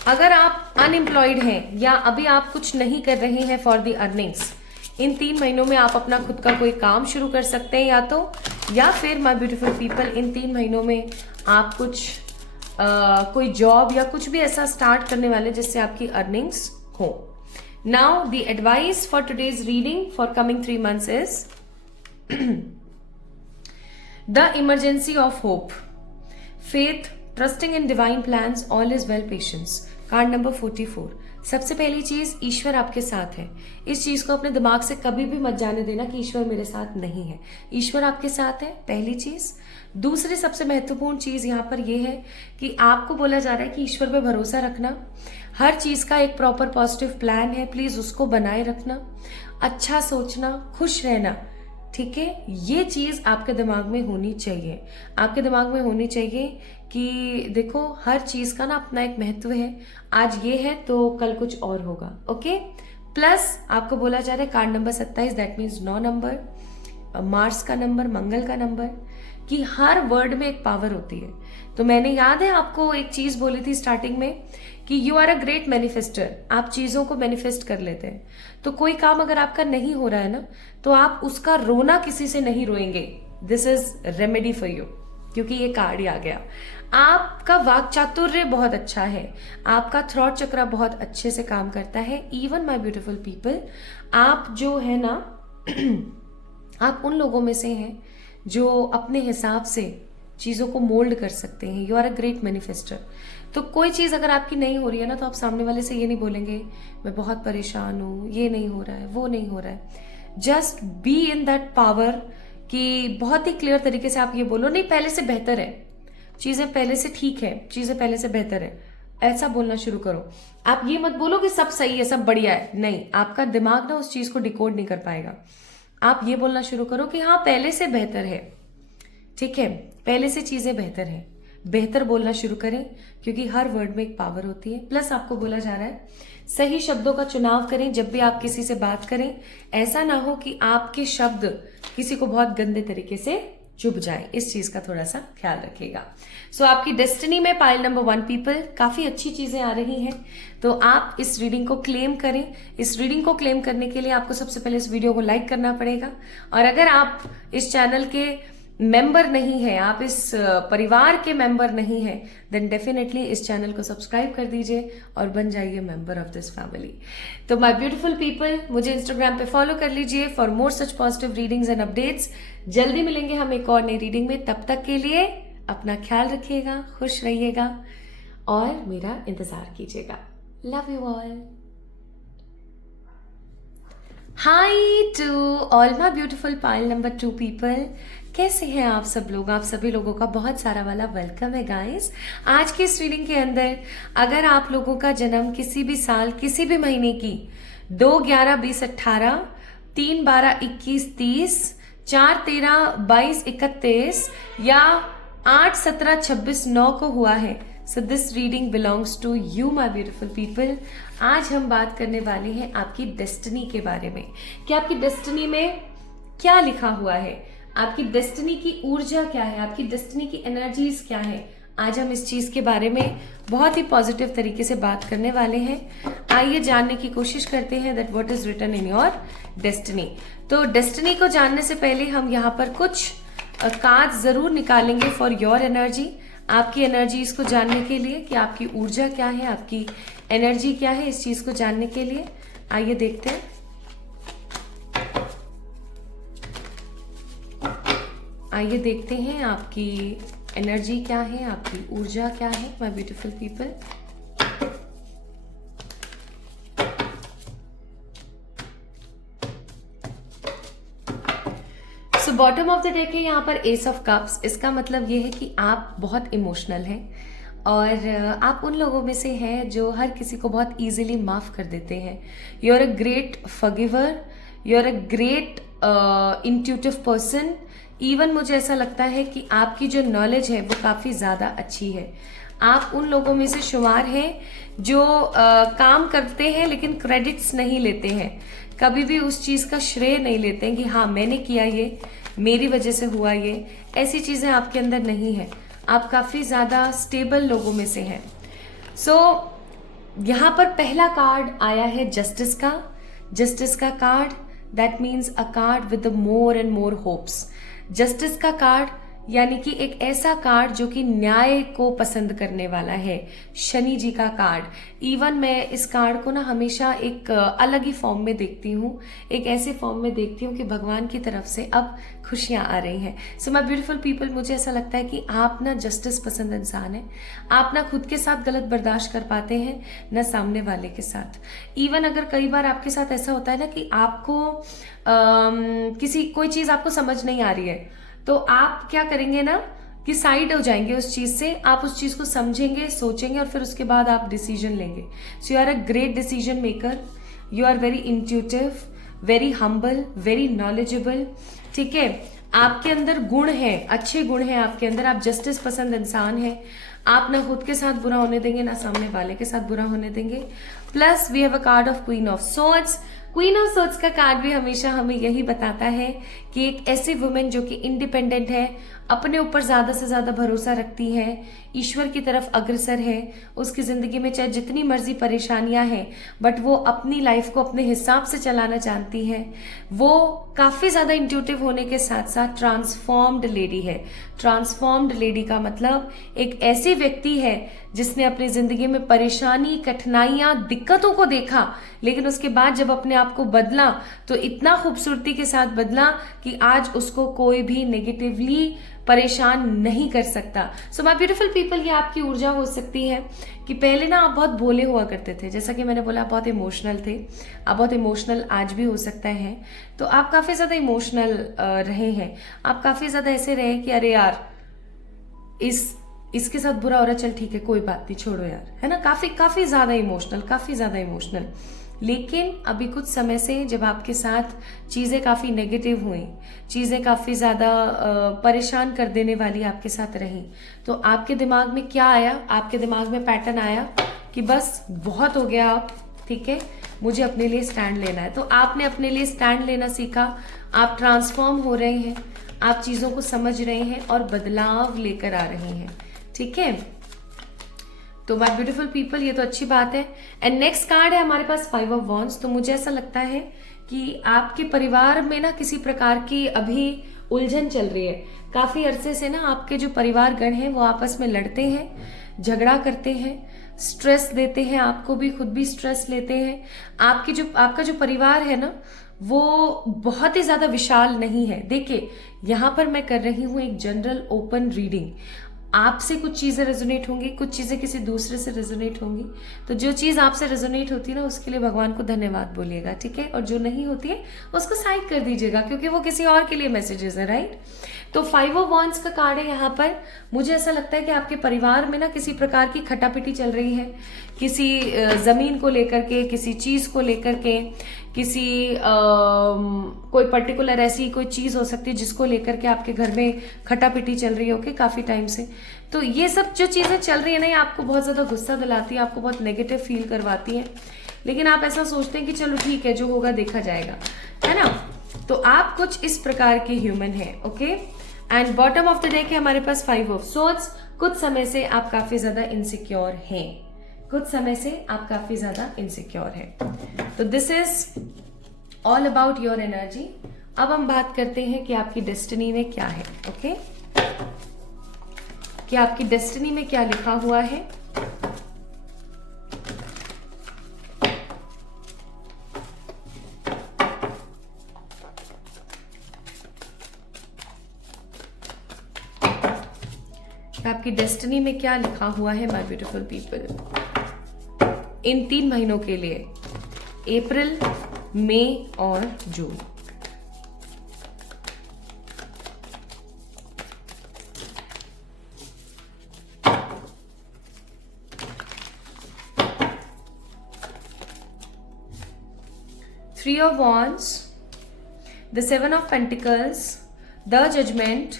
अगर आप अनएम्प्लॉयड हैं या अभी आप कुछ नहीं कर रहे हैं फॉर द अर्निंग्स, इन 3 महीनों में आप अपना खुद का कोई काम शुरू कर सकते हैं, या फिर माय ब्यूटीफुल पीपल इन 3 महीनों में आप कुछ कोई जॉब या कुछ भी ऐसा स्टार्ट करने वाले जिससे आपकी अर्निंग्स हो। Now the advice for today's reading for coming 3 months is the emergency of hope, faith, trusting in divine plans, all is well, patience. Card number 44, सबसे पहली चीज, ईश्वर आपके साथ है। इस चीज को अपने दिमाग से कभी भी मत जाने देना कि ईश्वर मेरे साथ नहीं है। ईश्वर आपके साथ है, पहली चीज। दूसरी सबसे महत्वपूर्ण चीज यहाँ पर यह है कि आपको बोला जा रहा है कि ईश्वर पे भरोसा रखना। हर चीज का एक प्रॉपर पॉजिटिव प्लान है, प्लीज उसको बनाए रखना। अच्छा सोचना, खुश रहना, ठीक है, ये चीज आपके दिमाग में होनी चाहिए। आपके दिमाग में होनी चाहिए कि देखो हर चीज का ना अपना एक महत्व है। आज ये है तो कल कुछ और होगा। ओके, प्लस आपको बोला जा रहा है card number 27, that means 9 number, Mars का नंबर, मंगल का नंबर, कि हर वर्ड में एक पावर होती है। तो मैंने याद है आपको एक चीज बोली थी स्टार्टिंग में कि you are a great manifester. आप चीजों को मैनिफेस्ट कर लेते हैं। तो कोई काम अगर आपका नहीं हो रहा है ना, तो आप उसका रोना किसी से नहीं रोएंगे। This is remedy for you, क्योंकि ये कार्ड ही आ गया। आपका वाक चातुर्य बहुत अच्छा है, आपका थ्रॉट चक्र बहुत अच्छे से काम करता है। इवन माय ब्यूटीफुल पीपल, आप जो है ना आप उन लोगों में से हैं जो अपने हिसाब से चीजों को मोल्ड कर सकते हैं। You are a great manifester. तो कोई चीज अगर आपकी नहीं हो रही है ना, तो आप सामने वाले से ये नहीं बोलेंगे मैं बहुत परेशान हूं, ये नहीं हो रहा है, वो नहीं हो रहा है। Just be in that power कि बहुत ही क्लियर तरीके से आप ये बोलो, नहीं पहले से बेहतर है, चीजें पहले से ठीक है, चीजें पहले से बेहतर है, ऐसा बोलना शुरू करो। आप ये मत बोलो कि सब सही है, सब बढ़िया है, नहीं, आपका दिमाग ना उस चीज को डिकोड नहीं कर पाएगा। आप ये बोलना शुरू करो कि हाँ पहले से बेहतर है, ठीक है, पहले से चीजें बेहतर है। बेहतर बोलना शुरू करें, क्योंकि हर वर्ड में एक पावर होती है। प्लस आपको बोला जा रहा है सही शब्दों का चुनाव करें जब भी आप किसी से बात करें। ऐसा ना हो कि आपके शब्द किसी को बहुत गंदे तरीके से चुभ जाए, इस चीज का थोड़ा सा ख्याल रखिएगा। सो आपकी डेस्टिनी में पाइल नंबर 1 पीपल काफी अच्छी चीजें आ रही हैं, तो आप इस रीडिंग को क्लेम करें। इस रीडिंग को क्लेम करने के लिए आपको सबसे पहले इस वीडियो को लाइक करना पड़ेगा, और अगर आप इस चैनल के मेंबर नहीं है, आप इस परिवार के मेंबर नहीं है, देन डेफिनेटली इस चैनल को सब्सक्राइब कर दीजिए और बन जाइए मेंबर ऑफ दिस फैमिली। तो माय ब्यूटीफुल पीपल, मुझे इंस्टाग्राम पे फॉलो कर लीजिए for more such positive readings and updates. जल्दी मिलेंगे हम एक और नई रीडिंग में, तब तक के लिए अपना ख्याल रखिएगा, खुश रहिएगा और मेरा इंतजार कीजिएगा। Love you all. Hi to all my beautiful pile number 2 people, कैसे हैं आप सब लोग? आप सभी लोगों का बहुत सारा वाला वेलकम है गाइस। आज की इस रीडिंग के अंदर अगर आप लोगों का जन्म किसी भी साल, किसी भी महीने की 2, 11, 20, 18, 3, 12, 21, 30, 4, 13, 22, 31 या 8, 17, 26, 9 को हुआ है, so this reading belongs to you my beautiful people. आज हम बात करने वाले हैं आपकी डेस्टिनी के बारे में कि आपकी डेस्टिनी में क्या लिखा हुआ है, आपकी डेस्टिनी की ऊर्जा क्या है, आपकी डेस्टिनी की एनर्जीज क्या है। आज हम इस चीज के बारे में बहुत ही पॉजिटिव तरीके से बात करने वाले हैं। आइए जानने की कोशिश करते हैं that what is written in your destiny. तो डेस्टिनी को जानने से पहले हम यहाँ पर कुछ कार्ड जरूर निकालेंगे फॉर योर एनर्जी, आपकी एनर्जीज को जानने के लिए कि आपकी ऊर्जा क्या है, आपकी एनर्जी क्या है। इस चीज को जानने के लिए आइए देखते हैं। आइए देखते हैं आपकी एनर्जी क्या है, आपकी ऊर्जा क्या है my beautiful people. So bottom of the deck है यहाँ पर एस ऑफ कप्स। इसका मतलब ये है कि आप बहुत इमोशनल हैं और आप उन लोगों में से हैं जो हर किसी को बहुत इजीली माफ कर देते हैं। You are a great forgiver, you are a great intuitive person. Even मुझे ऐसा लगता है कि आपकी जो नॉलेज है वो काफी ज्यादा अच्छी है। आप उन लोगों में से शुमार हैं जो काम करते हैं लेकिन क्रेडिट्स नहीं लेते हैं, कभी भी उस चीज का श्रेय नहीं लेते हैं कि हाँ मैंने किया ये, मेरी वजह से हुआ ये। ऐसी चीजें आपके अंदर नहीं है। आप काफी ज्यादा स्टेबल लोगों में से हैं। सो यहाँ पर पहला कार्ड आया है जस्टिस का। जस्टिस का card that means a card with more and more hopes. Justice का कार्ड यानी कि एक ऐसा कार्ड जो कि न्याय को पसंद करने वाला है, शनि जी का कार्ड। इवन मैं इस कार्ड को ना हमेशा एक अलग ही फॉर्म में देखती हूँ, एक ऐसे फॉर्म में देखती हूँ कि भगवान की तरफ से अब खुशियाँ आ रही हैं। सो माय ब्यूटीफुल पीपल, मुझे ऐसा लगता है कि आप ना जस्टिस पसंद इंसान हैं। आप ना खुद के साथ गलत बर्दाश्त कर पाते हैं, ना सामने वाले के साथ। इवन अगर कई बार आपके साथ ऐसा होता है ना कि आपको किसी कोई चीज़ आपको समझ नहीं आ रही है, तो आप क्या करेंगे ना कि साइड हो जाएंगे उस चीज से, आप उस चीज को समझेंगे, सोचेंगे और फिर उसके बाद आप डिसीजन लेंगे। So you are a great decision maker, you are very intuitive, very humble, very knowledgeable. ठीक है, आपके अंदर गुण है, अच्छे गुण हैं आपके अंदर, आप जस्टिस पसंद इंसान हैं। आप ना खुद के साथ बुरा होने देंगे, ना सामने वाले के साथ बुरा होने देंगे। Plus we have a card of queen of swords. Queen of swords का कार्ड भी हमेशा हमें यही बताता है कि एक ऐसी वुमेन जो कि इंडिपेंडेंट है, अपने ऊपर ज्यादा से ज्यादा भरोसा रखती है, ईश्वर की तरफ अग्रसर है। उसकी जिंदगी में चाहे जितनी मर्जी परेशानियां हैं, बट वो अपनी लाइफ को अपने हिसाब से चलाना जानती है। वो काफी ज्यादा इंट्यूटिव होने के साथ साथ ट्रांसफॉर्म्ड लेडी है। ट्रांसफॉर्म्ड लेडी का मतलब एक ऐसी व्यक्ति है जिसने अपनी जिंदगी में परेशानी, कठिनाइयां, दिक्कतों को देखा, लेकिन उसके बाद जब अपने आप को बदला तो इतना खूबसूरती के साथ बदला कि आज उसको कोई भी नेगेटिवली परेशान नहीं कर सकता। सो माय ब्यूटीफुल पीपल, ये आपकी ऊर्जा हो सकती है कि पहले ना आप बहुत भोले हुआ करते थे, जैसा कि मैंने बोला आप बहुत इमोशनल थे, आप बहुत इमोशनल आज भी हो सकता है। तो आप काफी ज्यादा इमोशनल रहे हैं, आप काफी ज्यादा ऐसे रहे कि अरे यार इसके साथ बुरा हो रहा, चल ठीक है कोई बात नहीं, छोड़ो यार, है ना, काफी ज्यादा इमोशनल, काफी ज्यादा इमोशनल। लेकिन अभी कुछ समय से जब आपके साथ चीजें काफी नेगेटिव हुई, चीजें काफी ज्यादा परेशान कर देने वाली आपके साथ रही, तो आपके दिमाग में क्या आया, आपके दिमाग में पैटर्न आया कि बस बहुत हो गया अब, ठीक है, मुझे अपने लिए स्टैंड लेना है। तो आपने अपने लिए स्टैंड लेना सीखा, आप ट्रांसफॉर्म हो रहे हैं, आप चीजों को समझ रहे हैं और बदलाव लेकर आ रहे हैं। ठीक है, तो माय ब्यूटीफुल पीपल, ये तो अच्छी बात है। एंड नेक्स्ट कार्ड है हमारे पास 5 ऑफ वॉन्ड्स। तो मुझे ऐसा लगता है कि आपके परिवार में ना किसी प्रकार की अभी उलझन चल रही है। काफी अरसे से ना आपके जो परिवार गण हैं वो आपस में लड़ते हैं, झगड़ा करते हैं, स्ट्रेस देते हैं, आपको भी, खुद भी स्ट्रेस लेते हैं। आपका जो परिवार है ना वो बहुत ही ज्यादा विशाल नहीं है। देखिए, यहाँ पर मैं कर रही हूँ एक जनरल ओपन रीडिंग। आपसे कुछ चीजें रेजोनेट होंगी, कुछ चीजें किसी दूसरे से रेजोनेट होंगी। तो जो चीज आपसे रेजोनेट होती है ना उसके लिए भगवान को धन्यवाद बोलिएगा, ठीक है, और जो नहीं होती है उसको साइड कर दीजिएगा, क्योंकि वो किसी और के लिए मैसेजेस है, राइट। तो 5 ऑफ वॉन्ड्स का कार्ड है यहाँ पर। मुझे ऐसा लगता है कि आपके परिवार में ना किसी प्रकार की खटापिटी चल रही है, किसी जमीन को लेकर के, किसी चीज को लेकर के, किसी कोई पर्टिकुलर ऐसी कोई चीज हो सकती है जिसको लेकर के आपके घर में खटापिटी चल रही हो काफी टाइम से। तो ये सब जो चीजें चल रही है ना, ये आपको बहुत ज्यादा गुस्सा दिलाती है, आपको बहुत नेगेटिव फील करवाती है, लेकिन आप ऐसा सोचते हैं कि चलो ठीक है, जो होगा देखा जाएगा, है ना। तो आप कुछ इस प्रकार के ह्यूमन है, okay. And bottom of the deck है हमारे पास 5 ऑफ सोर्ड्स। कुछ समय से आप काफी ज्यादा इनसिक्योर हैं, कुछ समय से आप काफी ज्यादा इनसिक्योर हैं। तो this is all about your energy. अब हम बात करते हैं कि आपकी डेस्टिनी में क्या है, ओके। कि आपकी डेस्टिनी में क्या लिखा हुआ है। आपकी डेस्टिनी में क्या लिखा हुआ है माय ब्यूटीफुल पीपल इन 3 महीनों के लिए, अप्रैल, मई और जून। Three of Wands, the 7 of Pentacles, the Judgment,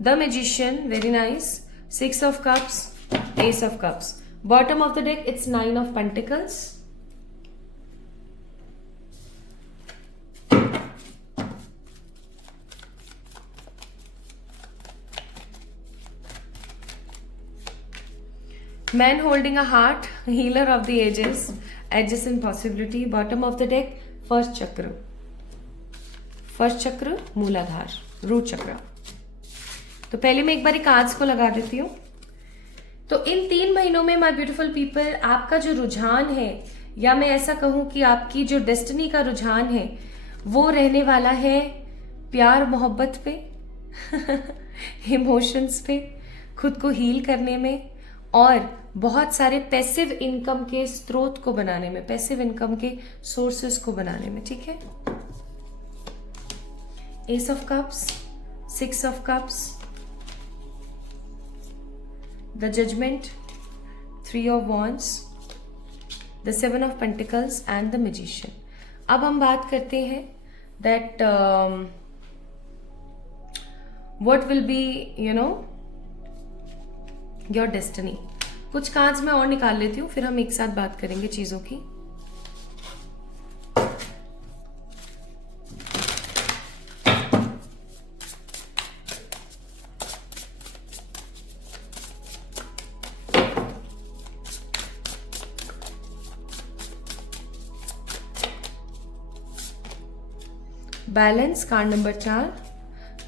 the Magician, very nice, 6 of Cups, Ace of Cups. Bottom of the deck, it's 9 of Pentacles. Man holding a heart, healer of the ages, adjacent possibility. Bottom of the deck, first chakra, मूलाधार, root चक्र। तो पहले मैं एक बार cards को लगा देती हूँ। तो इन 3 महीनों में माय ब्यूटीफुल पीपल, आपका जो रुझान है, या मैं ऐसा कहूं कि आपकी जो डेस्टिनी का रुझान है, वो रहने वाला है प्यार मोहब्बत पे, इमोशंस पे, खुद को हील करने में, और बहुत सारे पैसिव इनकम के स्रोत को बनाने में, पैसिव इनकम के सोर्सेस को बनाने में। ठीक है, ace of cups, 6 of cups, the judgement, 3 of wands, the 7 of pentacles and the magician. अब हम बात करते हैं that what will be your destiny. कुछ कार्ड्स मैं और निकाल लेती हूँ, फिर हम एक साथ बात करेंगे चीजों की। Balance card number 4,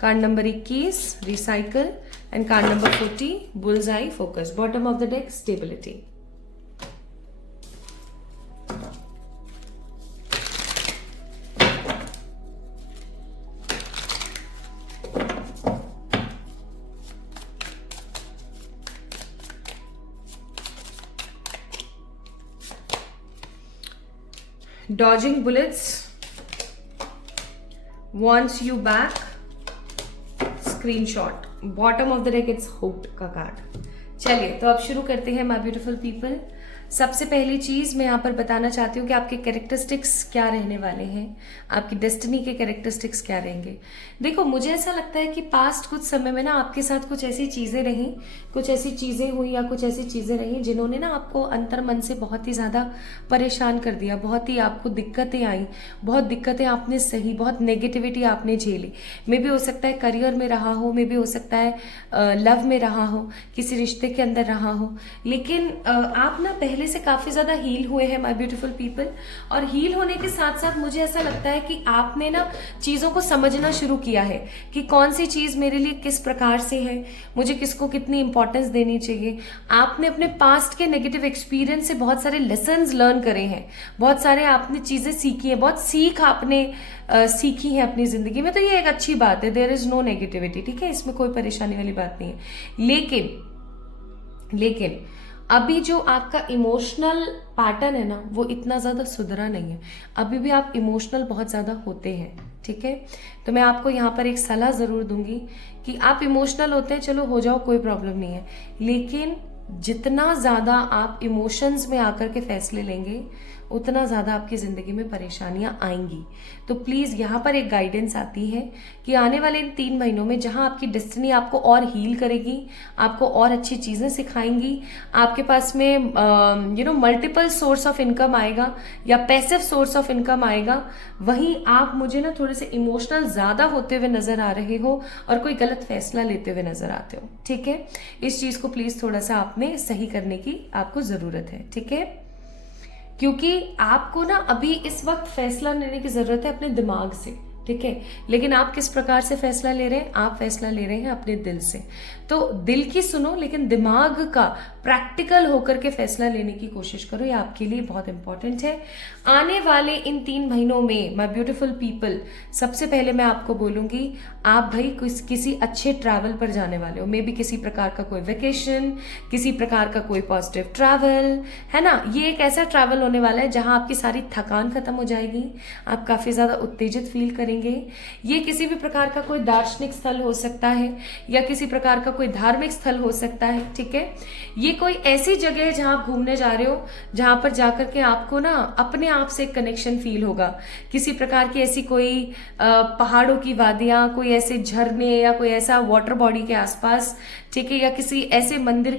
card number 21 recycle, and card number 40 bullseye focus. Bottom of the deck stability. Dodging bullets, wants you back, screenshot. Bottom of the deck it's hoped का कार्ड। चलिए, तो अब शुरू करते हैं माय ब्यूटीफुल पीपल। सबसे पहली चीज मैं यहाँ पर बताना चाहती हूँ कि आपके कैरेक्टरिस्टिक्स क्या रहने वाले हैं, आपकी डेस्टिनी के कैरेक्टरिस्टिक्स क्या रहेंगे। देखो, मुझे ऐसा लगता है कि पास्ट कुछ समय में ना आपके साथ कुछ ऐसी चीजें रहीं, कुछ ऐसी चीजें हुई या कुछ ऐसी चीजें रहीं जिन्होंने ना आपको अंतर मन से बहुत ही ज्यादा परेशान कर दिया, बहुत ही आपको दिक्कतें आई, बहुत दिक्कतें आपने सही, बहुत नेगेटिविटी आपने झेली। मे भी हो सकता है करियर में रहा हो, मे भी हो सकता है लव में रहा हो, किसी रिश्ते के अंदर रहा हो, लेकिन आप ना पहले से काफी ज्यादा हील हुए हैं माय ब्यूटीफुल पीपल। और हील होने के साथ साथ मुझे ऐसा लगता है कि आपने ना चीजों को समझना शुरू किया है कि कौन सी चीज मेरे लिए किस प्रकार से है, मुझे किसको कितनी इंपॉर्टेंस देनी चाहिए। आपने अपने पास्ट के नेगेटिव एक्सपीरियंस से बहुत सारे लेसन्स लर्न करे हैं, बहुत सारे आपने चीजें सीखी हैं, बहुत सीख आपने सीखी है अपनी जिंदगी में। तो ये एक अच्छी बात है, देयर इज नो नेगेटिविटी। ठीक है, इसमें कोई परेशानी वाली बात नहीं है। लेकिन अभी जो आपका इमोशनल पैटर्न है ना, वो इतना ज्यादा सुधरा नहीं है। अभी भी आप इमोशनल बहुत ज्यादा होते हैं। ठीक है, तो मैं आपको यहाँ पर एक सलाह जरूर दूंगी कि आप इमोशनल होते हैं, चलो हो जाओ, कोई प्रॉब्लम नहीं है, लेकिन जितना ज्यादा आप इमोशंस में आकर के फैसले लेंगे, उतना ज्यादा आपकी जिंदगी में परेशानियां आएंगी। तो प्लीज यहाँ पर एक गाइडेंस आती है कि आने वाले इन 3 महीनों में जहां आपकी डेस्टिनी आपको और हील करेगी, आपको और अच्छी चीजें सिखाएंगी, आपके पास में मल्टीपल सोर्स ऑफ इनकम आएगा या पैसिव सोर्स ऑफ इनकम आएगा, वहीं आप मुझे ना थोड़े से इमोशनल ज्यादा होते हुए नजर आ रहे हो और कोई गलत फैसला लेते हुए नजर आते हो। ठीक है, इस चीज को प्लीज थोड़ा सा आपने सही करने की आपको जरूरत है। ठीक है, क्योंकि आपको ना अभी इस वक्त फैसला लेने की जरूरत है अपने दिमाग से। ठीक है, लेकिन आप किस प्रकार से फैसला ले रहे हैं? आप फैसला ले रहे हैं अपने दिल से। तो दिल की सुनो, लेकिन दिमाग का प्रैक्टिकल होकर के फैसला लेने की कोशिश करो, ये आपके लिए बहुत इंपॉर्टेंट है। आने वाले इन 3 महीनों में माय ब्यूटीफुल पीपल, सबसे पहले मैं आपको बोलूंगी, आप भाई किसी अच्छे ट्रैवल पर जाने वाले हो। मे बी किसी प्रकार का कोई वेकेशन, किसी प्रकार का कोई पॉजिटिव ट्रैवल, है ना। ये एक ऐसा ट्रैवल होने वाला है जहां आपकी सारी थकान खत्म हो जाएगी, आप काफी ज्यादा उत्तेजित फील करेंगे। ये किसी भी प्रकार का कोई दार्शनिक स्थल हो सकता है या किसी प्रकार का कोई धार्मिक स्थल हो सकता है। ठीक है, ये कोई ऐसी जगह है जहां आप घूमने जा रहे हो, जहां पर जाकर के आपको ना अपने आप से कनेक्शन फील होगा। किसी प्रकार की ऐसी कोई पहाड़ों की वादियां, कोई ऐसे झरने या कोई ऐसा वाटर बॉडी के आसपास, ठीक है, या किसी ऐसे मंदिर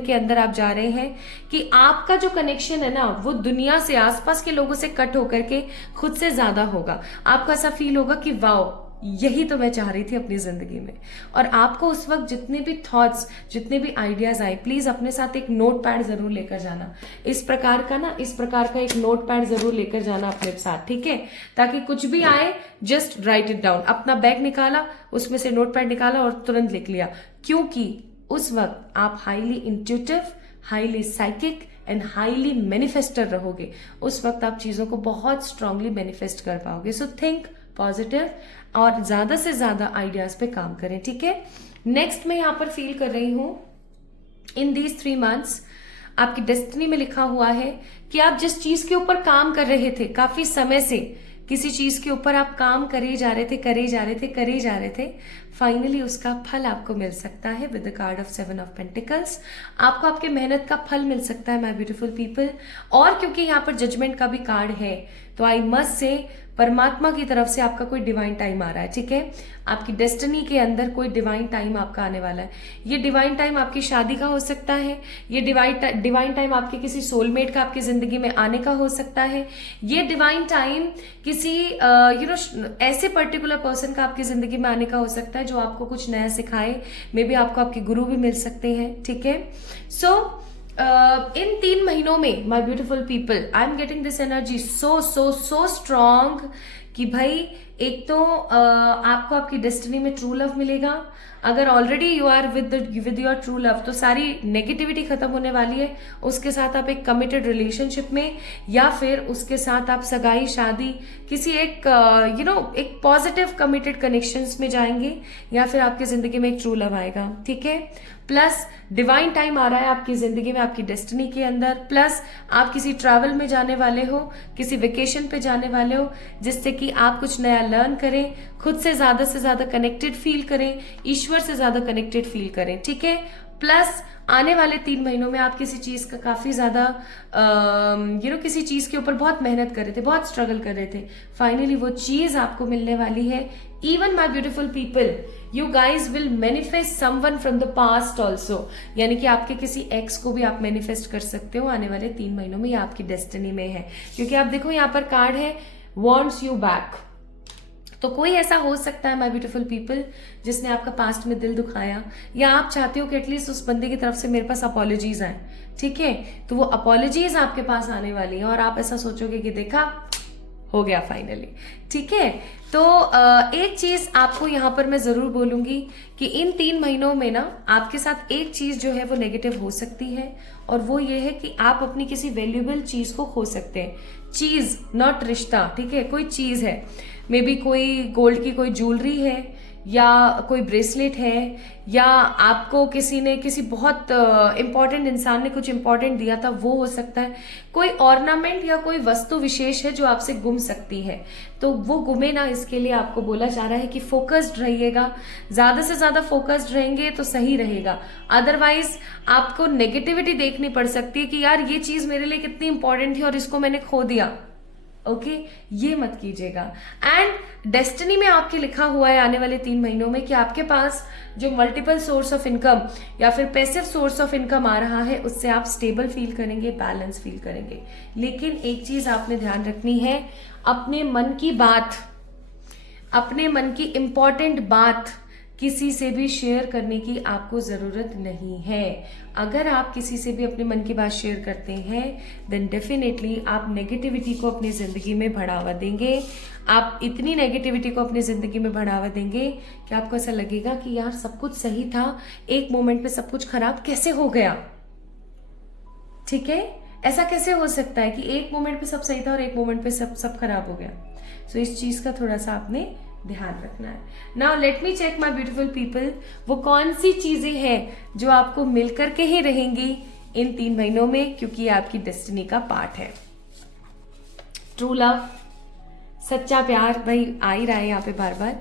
के अंदर आप जा रहे हैं कि आपका जो कनेक्शन है ना, वो दुनिया से, आसपास के लोगों से कट होकर के खुद से ज्यादा होगा। आपको ऐसा फील होगा कि वाओ, यही तो मैं चाह रही थी अपनी जिंदगी में। और आपको उस वक्त जितने भी थॉट्स, जितने भी आइडियाज आए, प्लीज अपने साथ एक नोट पैड जरूर लेकर जाना। इस प्रकार का एक नोट पैड जरूर लेकर जाना अपने साथ, ठीक है, ताकि कुछ भी आए जस्ट राइट इट डाउन। अपना बैग निकाला, उसमें से नोट पैड निकाला और तुरंत लिख लिया, क्योंकि उस वक्त आप highly intuitive, highly psychic and highly manifester रहोगे। उस वक्त आप चीजों को बहुत स्ट्रांगली मैनिफेस्ट कर पाओगे। सो थिंक पॉजिटिव और ज्यादा से ज्यादा आइडियाज पे काम करें, ठीक है। नेक्स्ट मैं यहां पर फील कर रही हूं, इन दीज 3 मंथ्स आपकी डेस्टिनी में लिखा हुआ है कि आप जिस चीज के ऊपर काम कर रहे थे काफी समय से, किसी चीज के ऊपर आप काम करे जा रहे थे, फाइनली उसका फल आपको मिल सकता है with the card of 7 of pentacles. आपको आपके मेहनत का फल मिल सकता है माय ब्यूटीफुल पीपल। और क्योंकि यहाँ पर जजमेंट का भी कार्ड है, तो आई मस्ट से परमात्मा की तरफ से आपका कोई डिवाइन टाइम आ रहा है, ठीक है। आपकी डेस्टिनी के अंदर कोई डिवाइन टाइम आपका आने वाला है। ये डिवाइन टाइम आपकी शादी का हो सकता है, ये डिवाइन टाइम आपके किसी सोलमेट का आपकी जिंदगी में आने का हो सकता है, ये डिवाइन टाइम किसी ऐसे पर्टिकुलर पर्सन का आपकी जिंदगी में आने का हो सकता है जो आपको कुछ नया सिखाए। मे बी आपको आपके गुरु भी मिल सकते हैं, ठीक है। सो इन 3 महीनों में माई beautiful people, I am getting this energy so strong कि भाई एक तो आपको आपकी डेस्टिनी में ट्रू लव मिलेगा। अगर already you are with your true love, तो सारी नेगेटिविटी खत्म होने वाली है। उसके साथ आप एक कमिटेड रिलेशनशिप में, या फिर उसके साथ आप सगाई, शादी, किसी एक एक पॉजिटिव कमिटेड कनेक्शंस में जाएंगे, या फिर आपकी जिंदगी में एक ट्रू लव आएगा, ठीक है। प्लस डिवाइन टाइम आ रहा है आपकी जिंदगी में, आपकी डेस्टिनी के अंदर। प्लस आप किसी ट्रैवल में जाने वाले हो, किसी वेकेशन पे जाने वाले हो, जिससे कि आप कुछ नया लर्न करें, खुद से ज्यादा कनेक्टेड फील करें, ईश्वर से ज्यादा कनेक्टेड फील करें, ठीक है। प्लस आने वाले 3 महीनों में आप किसी चीज का काफी ज्यादा किसी चीज के ऊपर बहुत मेहनत कर रहे थे, बहुत स्ट्रगल कर रहे थे, फाइनली वो चीज आपको मिलने वाली है। Even my beautiful people, you guys will manifest someone from the past also, यानी कि आपके किसी एक्स को भी आप मैनिफेस्ट कर सकते हो आने वाले 3 महीनों में, ये आपकी डेस्टिनी में है। क्योंकि आप देखो यहाँ पर कार्ड है वॉन्ट्स यू बैक, तो कोई ऐसा हो सकता है माय ब्यूटीफुल पीपल जिसने आपका पास्ट में दिल दुखाया, या आप चाहते हो कि एटलीस्ट उस बंदे की तरफ से मेरे पास अपॉलॉजीज आए, ठीक है। तो वो अपॉलॉजीज आपके पास आने वाली है और आप ऐसा सोचोगे कि देखा हो गया फाइनली, ठीक है। तो एक चीज आपको यहाँ पर मैं जरूर बोलूंगी कि इन 3 महीनों में ना आपके साथ एक चीज जो है वो नेगेटिव हो सकती है, और वो ये है कि आप अपनी किसी वैल्यूएबल चीज को खो सकते हैं। चीज, नॉट रिश्ता, ठीक है। कोई चीज है, मे बी कोई गोल्ड की कोई ज्वेलरी है, या कोई ब्रेसलेट है, या आपको किसी बहुत इंपॉर्टेंट इंसान ने कुछ इंपॉर्टेंट दिया था, वो हो सकता है। कोई ऑर्नामेंट या कोई वस्तु विशेष है जो आपसे गुम सकती है, तो वो गुमे ना, इसके लिए आपको बोला जा रहा है कि फोकस्ड रहिएगा। ज्यादा से ज्यादा फोकस्ड रहेंगे तो सही रहेगा, अदरवाइज आपको नेगेटिविटी देखनी पड़ सकती है कि यार ये चीज मेरे लिए कितनी इंपॉर्टेंट थी और इसको मैंने खो दिया। ओके, ये मत कीजिएगा। एंड डेस्टिनी में आपके लिखा हुआ है आने वाले 3 महीनों में कि आपके पास जो मल्टीपल सोर्स ऑफ इनकम या फिर पैसिव सोर्स ऑफ इनकम आ रहा है, उससे आप स्टेबल फील करेंगे, बैलेंस फील करेंगे। लेकिन एक चीज आपने ध्यान रखनी है, अपने मन की बात, अपने मन की इंपॉर्टेंट बात किसी से भी शेयर करने की आपको जरूरत नहीं है। अगर आप किसी से भी अपने मन की बात शेयर करते हैं, देन डेफिनेटली आप नेगेटिविटी को अपनी जिंदगी में बढ़ावा देंगे। आप इतनी नेगेटिविटी को अपनी जिंदगी में बढ़ावा देंगे कि आपको ऐसा लगेगा कि यार सब कुछ सही था, एक मोमेंट पे सब कुछ खराब कैसे हो गया, ठीक है। ऐसा कैसे हो सकता है कि एक मोमेंट पे सब सही था और एक मोमेंट पे सब खराब हो गया। सो इस चीज का थोड़ा सा आपने ध्यान रखना है। Now let me check my beautiful people, वो कौन सी चीजें हैं जो आपको मिलकर के ही रहेंगी इन 3 महीनों में, क्योंकि ये आपकी डेस्टिनी का पार्ट है। ट्रू लव, सच्चा प्यार भाई आ ही रहा है यहाँ पे बार बार,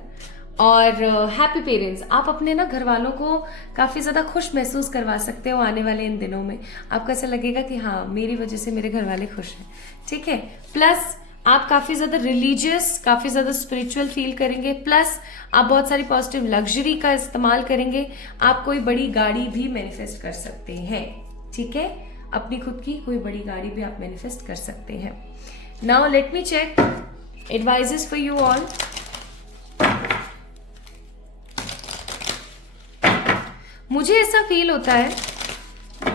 और हैप्पी पेरेंट्स। आप अपने ना घर वालों को काफी ज्यादा खुश महसूस करवा सकते हो आने वाले इन दिनों में। आपको ऐसा लगेगा कि हाँ मेरी वजह से मेरे घर वाले खुश हैं, ठीक है। प्लस आप काफी ज्यादा रिलीजियस, काफी ज्यादा स्पिरिचुअल फील करेंगे। प्लस आप बहुत सारी पॉजिटिव लग्जरी का इस्तेमाल करेंगे। आप कोई बड़ी गाड़ी भी मैनिफेस्ट कर सकते हैं, ठीक है। अपनी खुद की कोई बड़ी गाड़ी भी आप मैनिफेस्ट कर सकते हैं। Now let me check advices for you all. मुझे ऐसा फील होता है,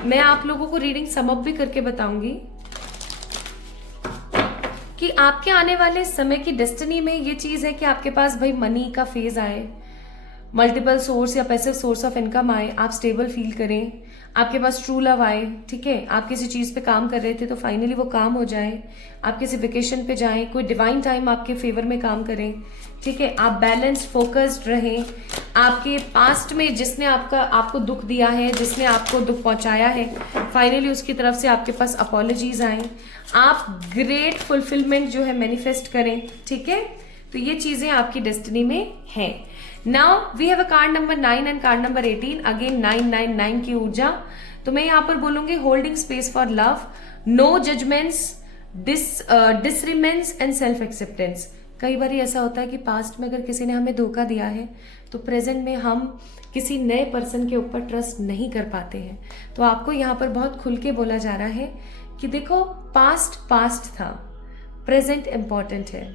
मैं आप लोगों को रीडिंग समअप भी करके बताऊंगी कि आपके आने वाले समय की डेस्टिनी में ये चीज है कि आपके पास भाई मनी का फेज आए, मल्टीपल सोर्स या पैसिव सोर्स ऑफ इनकम आए, आप स्टेबल फील करें, आपके पास ट्रू लव आए, ठीक है, आप किसी चीज पे काम कर रहे थे तो फाइनली वो काम हो जाए, आप किसी वेकेशन पे जाएं, कोई डिवाइन टाइम आपके फेवर में काम करें, ठीक है, आप बैलेंस्ड फोकस्ड रहें, आपके पास्ट में जिसने आपको दुख दिया है, जिसने आपको दुख पहुंचाया है, फाइनली उसकी तरफ से आपके पास अपॉलॉजीज आए, आप ग्रेट फुलफिलमेंट जो है मैनिफेस्ट करें, ठीक है। तो ये चीजें आपकी डेस्टिनी में हैं। Now we have a card number 9 and card number 18, again 999 की ऊर्जा। तो मैं यहाँ पर बोलूंगी holding space for love, no judgments, discernment and self acceptance. कई बार ऐसा होता है कि पास्ट में अगर किसी ने हमें धोखा दिया है तो प्रेजेंट में हम किसी नए पर्सन के ऊपर ट्रस्ट नहीं कर पाते हैं। तो आपको यहाँ पर बहुत खुल के बोला जा रहा है कि देखो पास्ट पास्ट था, प्रेजेंट इंपॉर्टेंट है।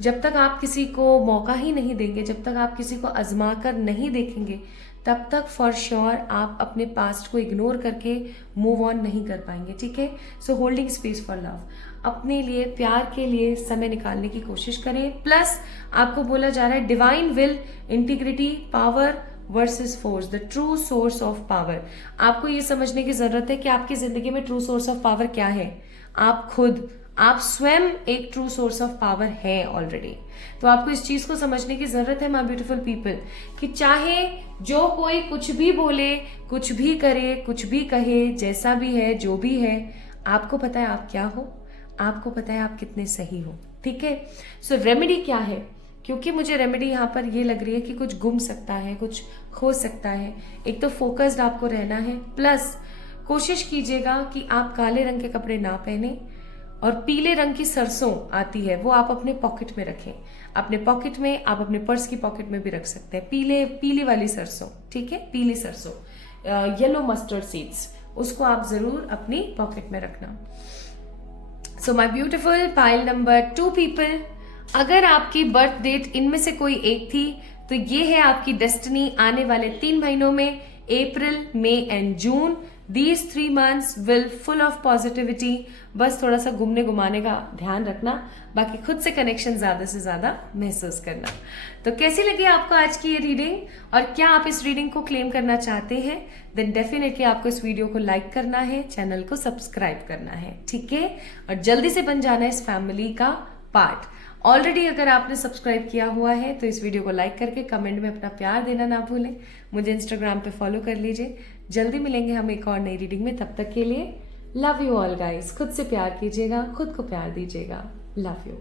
जब तक आप किसी को मौका ही नहीं देंगे, जब तक आप किसी को आजमा कर नहीं देखेंगे, तब तक फॉर श्योर आप अपने पास्ट को इग्नोर करके मूव ऑन नहीं कर पाएंगे, ठीक है। सो होल्डिंग स्पेस फॉर लव, अपने लिए प्यार के लिए समय निकालने की कोशिश करें। प्लस आपको बोला जा रहा है divine will, integrity, power versus force, the true source of power. आपको ये समझने की जरूरत है कि आपकी जिंदगी में ट्रू सोर्स ऑफ पावर क्या है। आप खुद, आप स्वयं एक ट्रू सोर्स ऑफ पावर है ऑलरेडी। तो आपको इस चीज को समझने की जरूरत है माय ब्यूटीफुल पीपल, कि चाहे जो कोई कुछ भी बोले, कुछ भी करे, कुछ भी कहे, जैसा भी है, जो भी है, आपको पता है आप क्या हो, आपको पता है आप कितने सही हो, ठीक है। सो रेमेडी क्या है, क्योंकि मुझे रेमेडी यहाँ पर ये लग रही है कि कुछ गुम सकता है, कुछ खो सकता है। एक तो फोकस्ड आपको रहना है, प्लस कोशिश कीजिएगा कि आप काले रंग के कपड़े ना पहने, और पीले रंग की सरसों आती है वो आप अपने पॉकेट में रखें। अपने पॉकेट में, आप अपने पर्स की पॉकेट में भी रख सकते हैं, पीली वाली सरसों, ठीक है, पीली सरसों, येलो मस्टर्ड सीड्स, उसको आप जरूर अपनी पॉकेट में रखना। So my beautiful pile number 2 people, अगर आपकी बर्थ डेट इनमें से कोई एक थी तो ये है आपकी डेस्टिनी आने वाले 3 महीनों में, अप्रैल, मई and June. These 3 months will full of positivity। बस थोड़ा सा घूमने घुमाने का ध्यान रखना, बाकी खुद से कनेक्शन ज्यादा से ज्यादा महसूस करना। तो कैसी लगी आपको आज की ये रीडिंग, और क्या आप इस रीडिंग को क्लेम करना चाहते हैं, देन डेफिनेटली आपको इस वीडियो को लाइक करना है, चैनल को सब्सक्राइब करना है, ठीक है, और जल्दी से बन जाना है इस फैमिली का पार्ट। ऑलरेडी अगर आपने सब्सक्राइब किया हुआ है तो इस वीडियो को लाइक करके कमेंट में अपना प्यार देना ना भूलें। मुझे इंस्टाग्राम पे फॉलो कर लीजिए। जल्दी मिलेंगे हम एक और नई रीडिंग में, तब तक के लिए लव यू ऑल गाइस। खुद से प्यार कीजिएगा, खुद को प्यार दीजिएगा। Love you.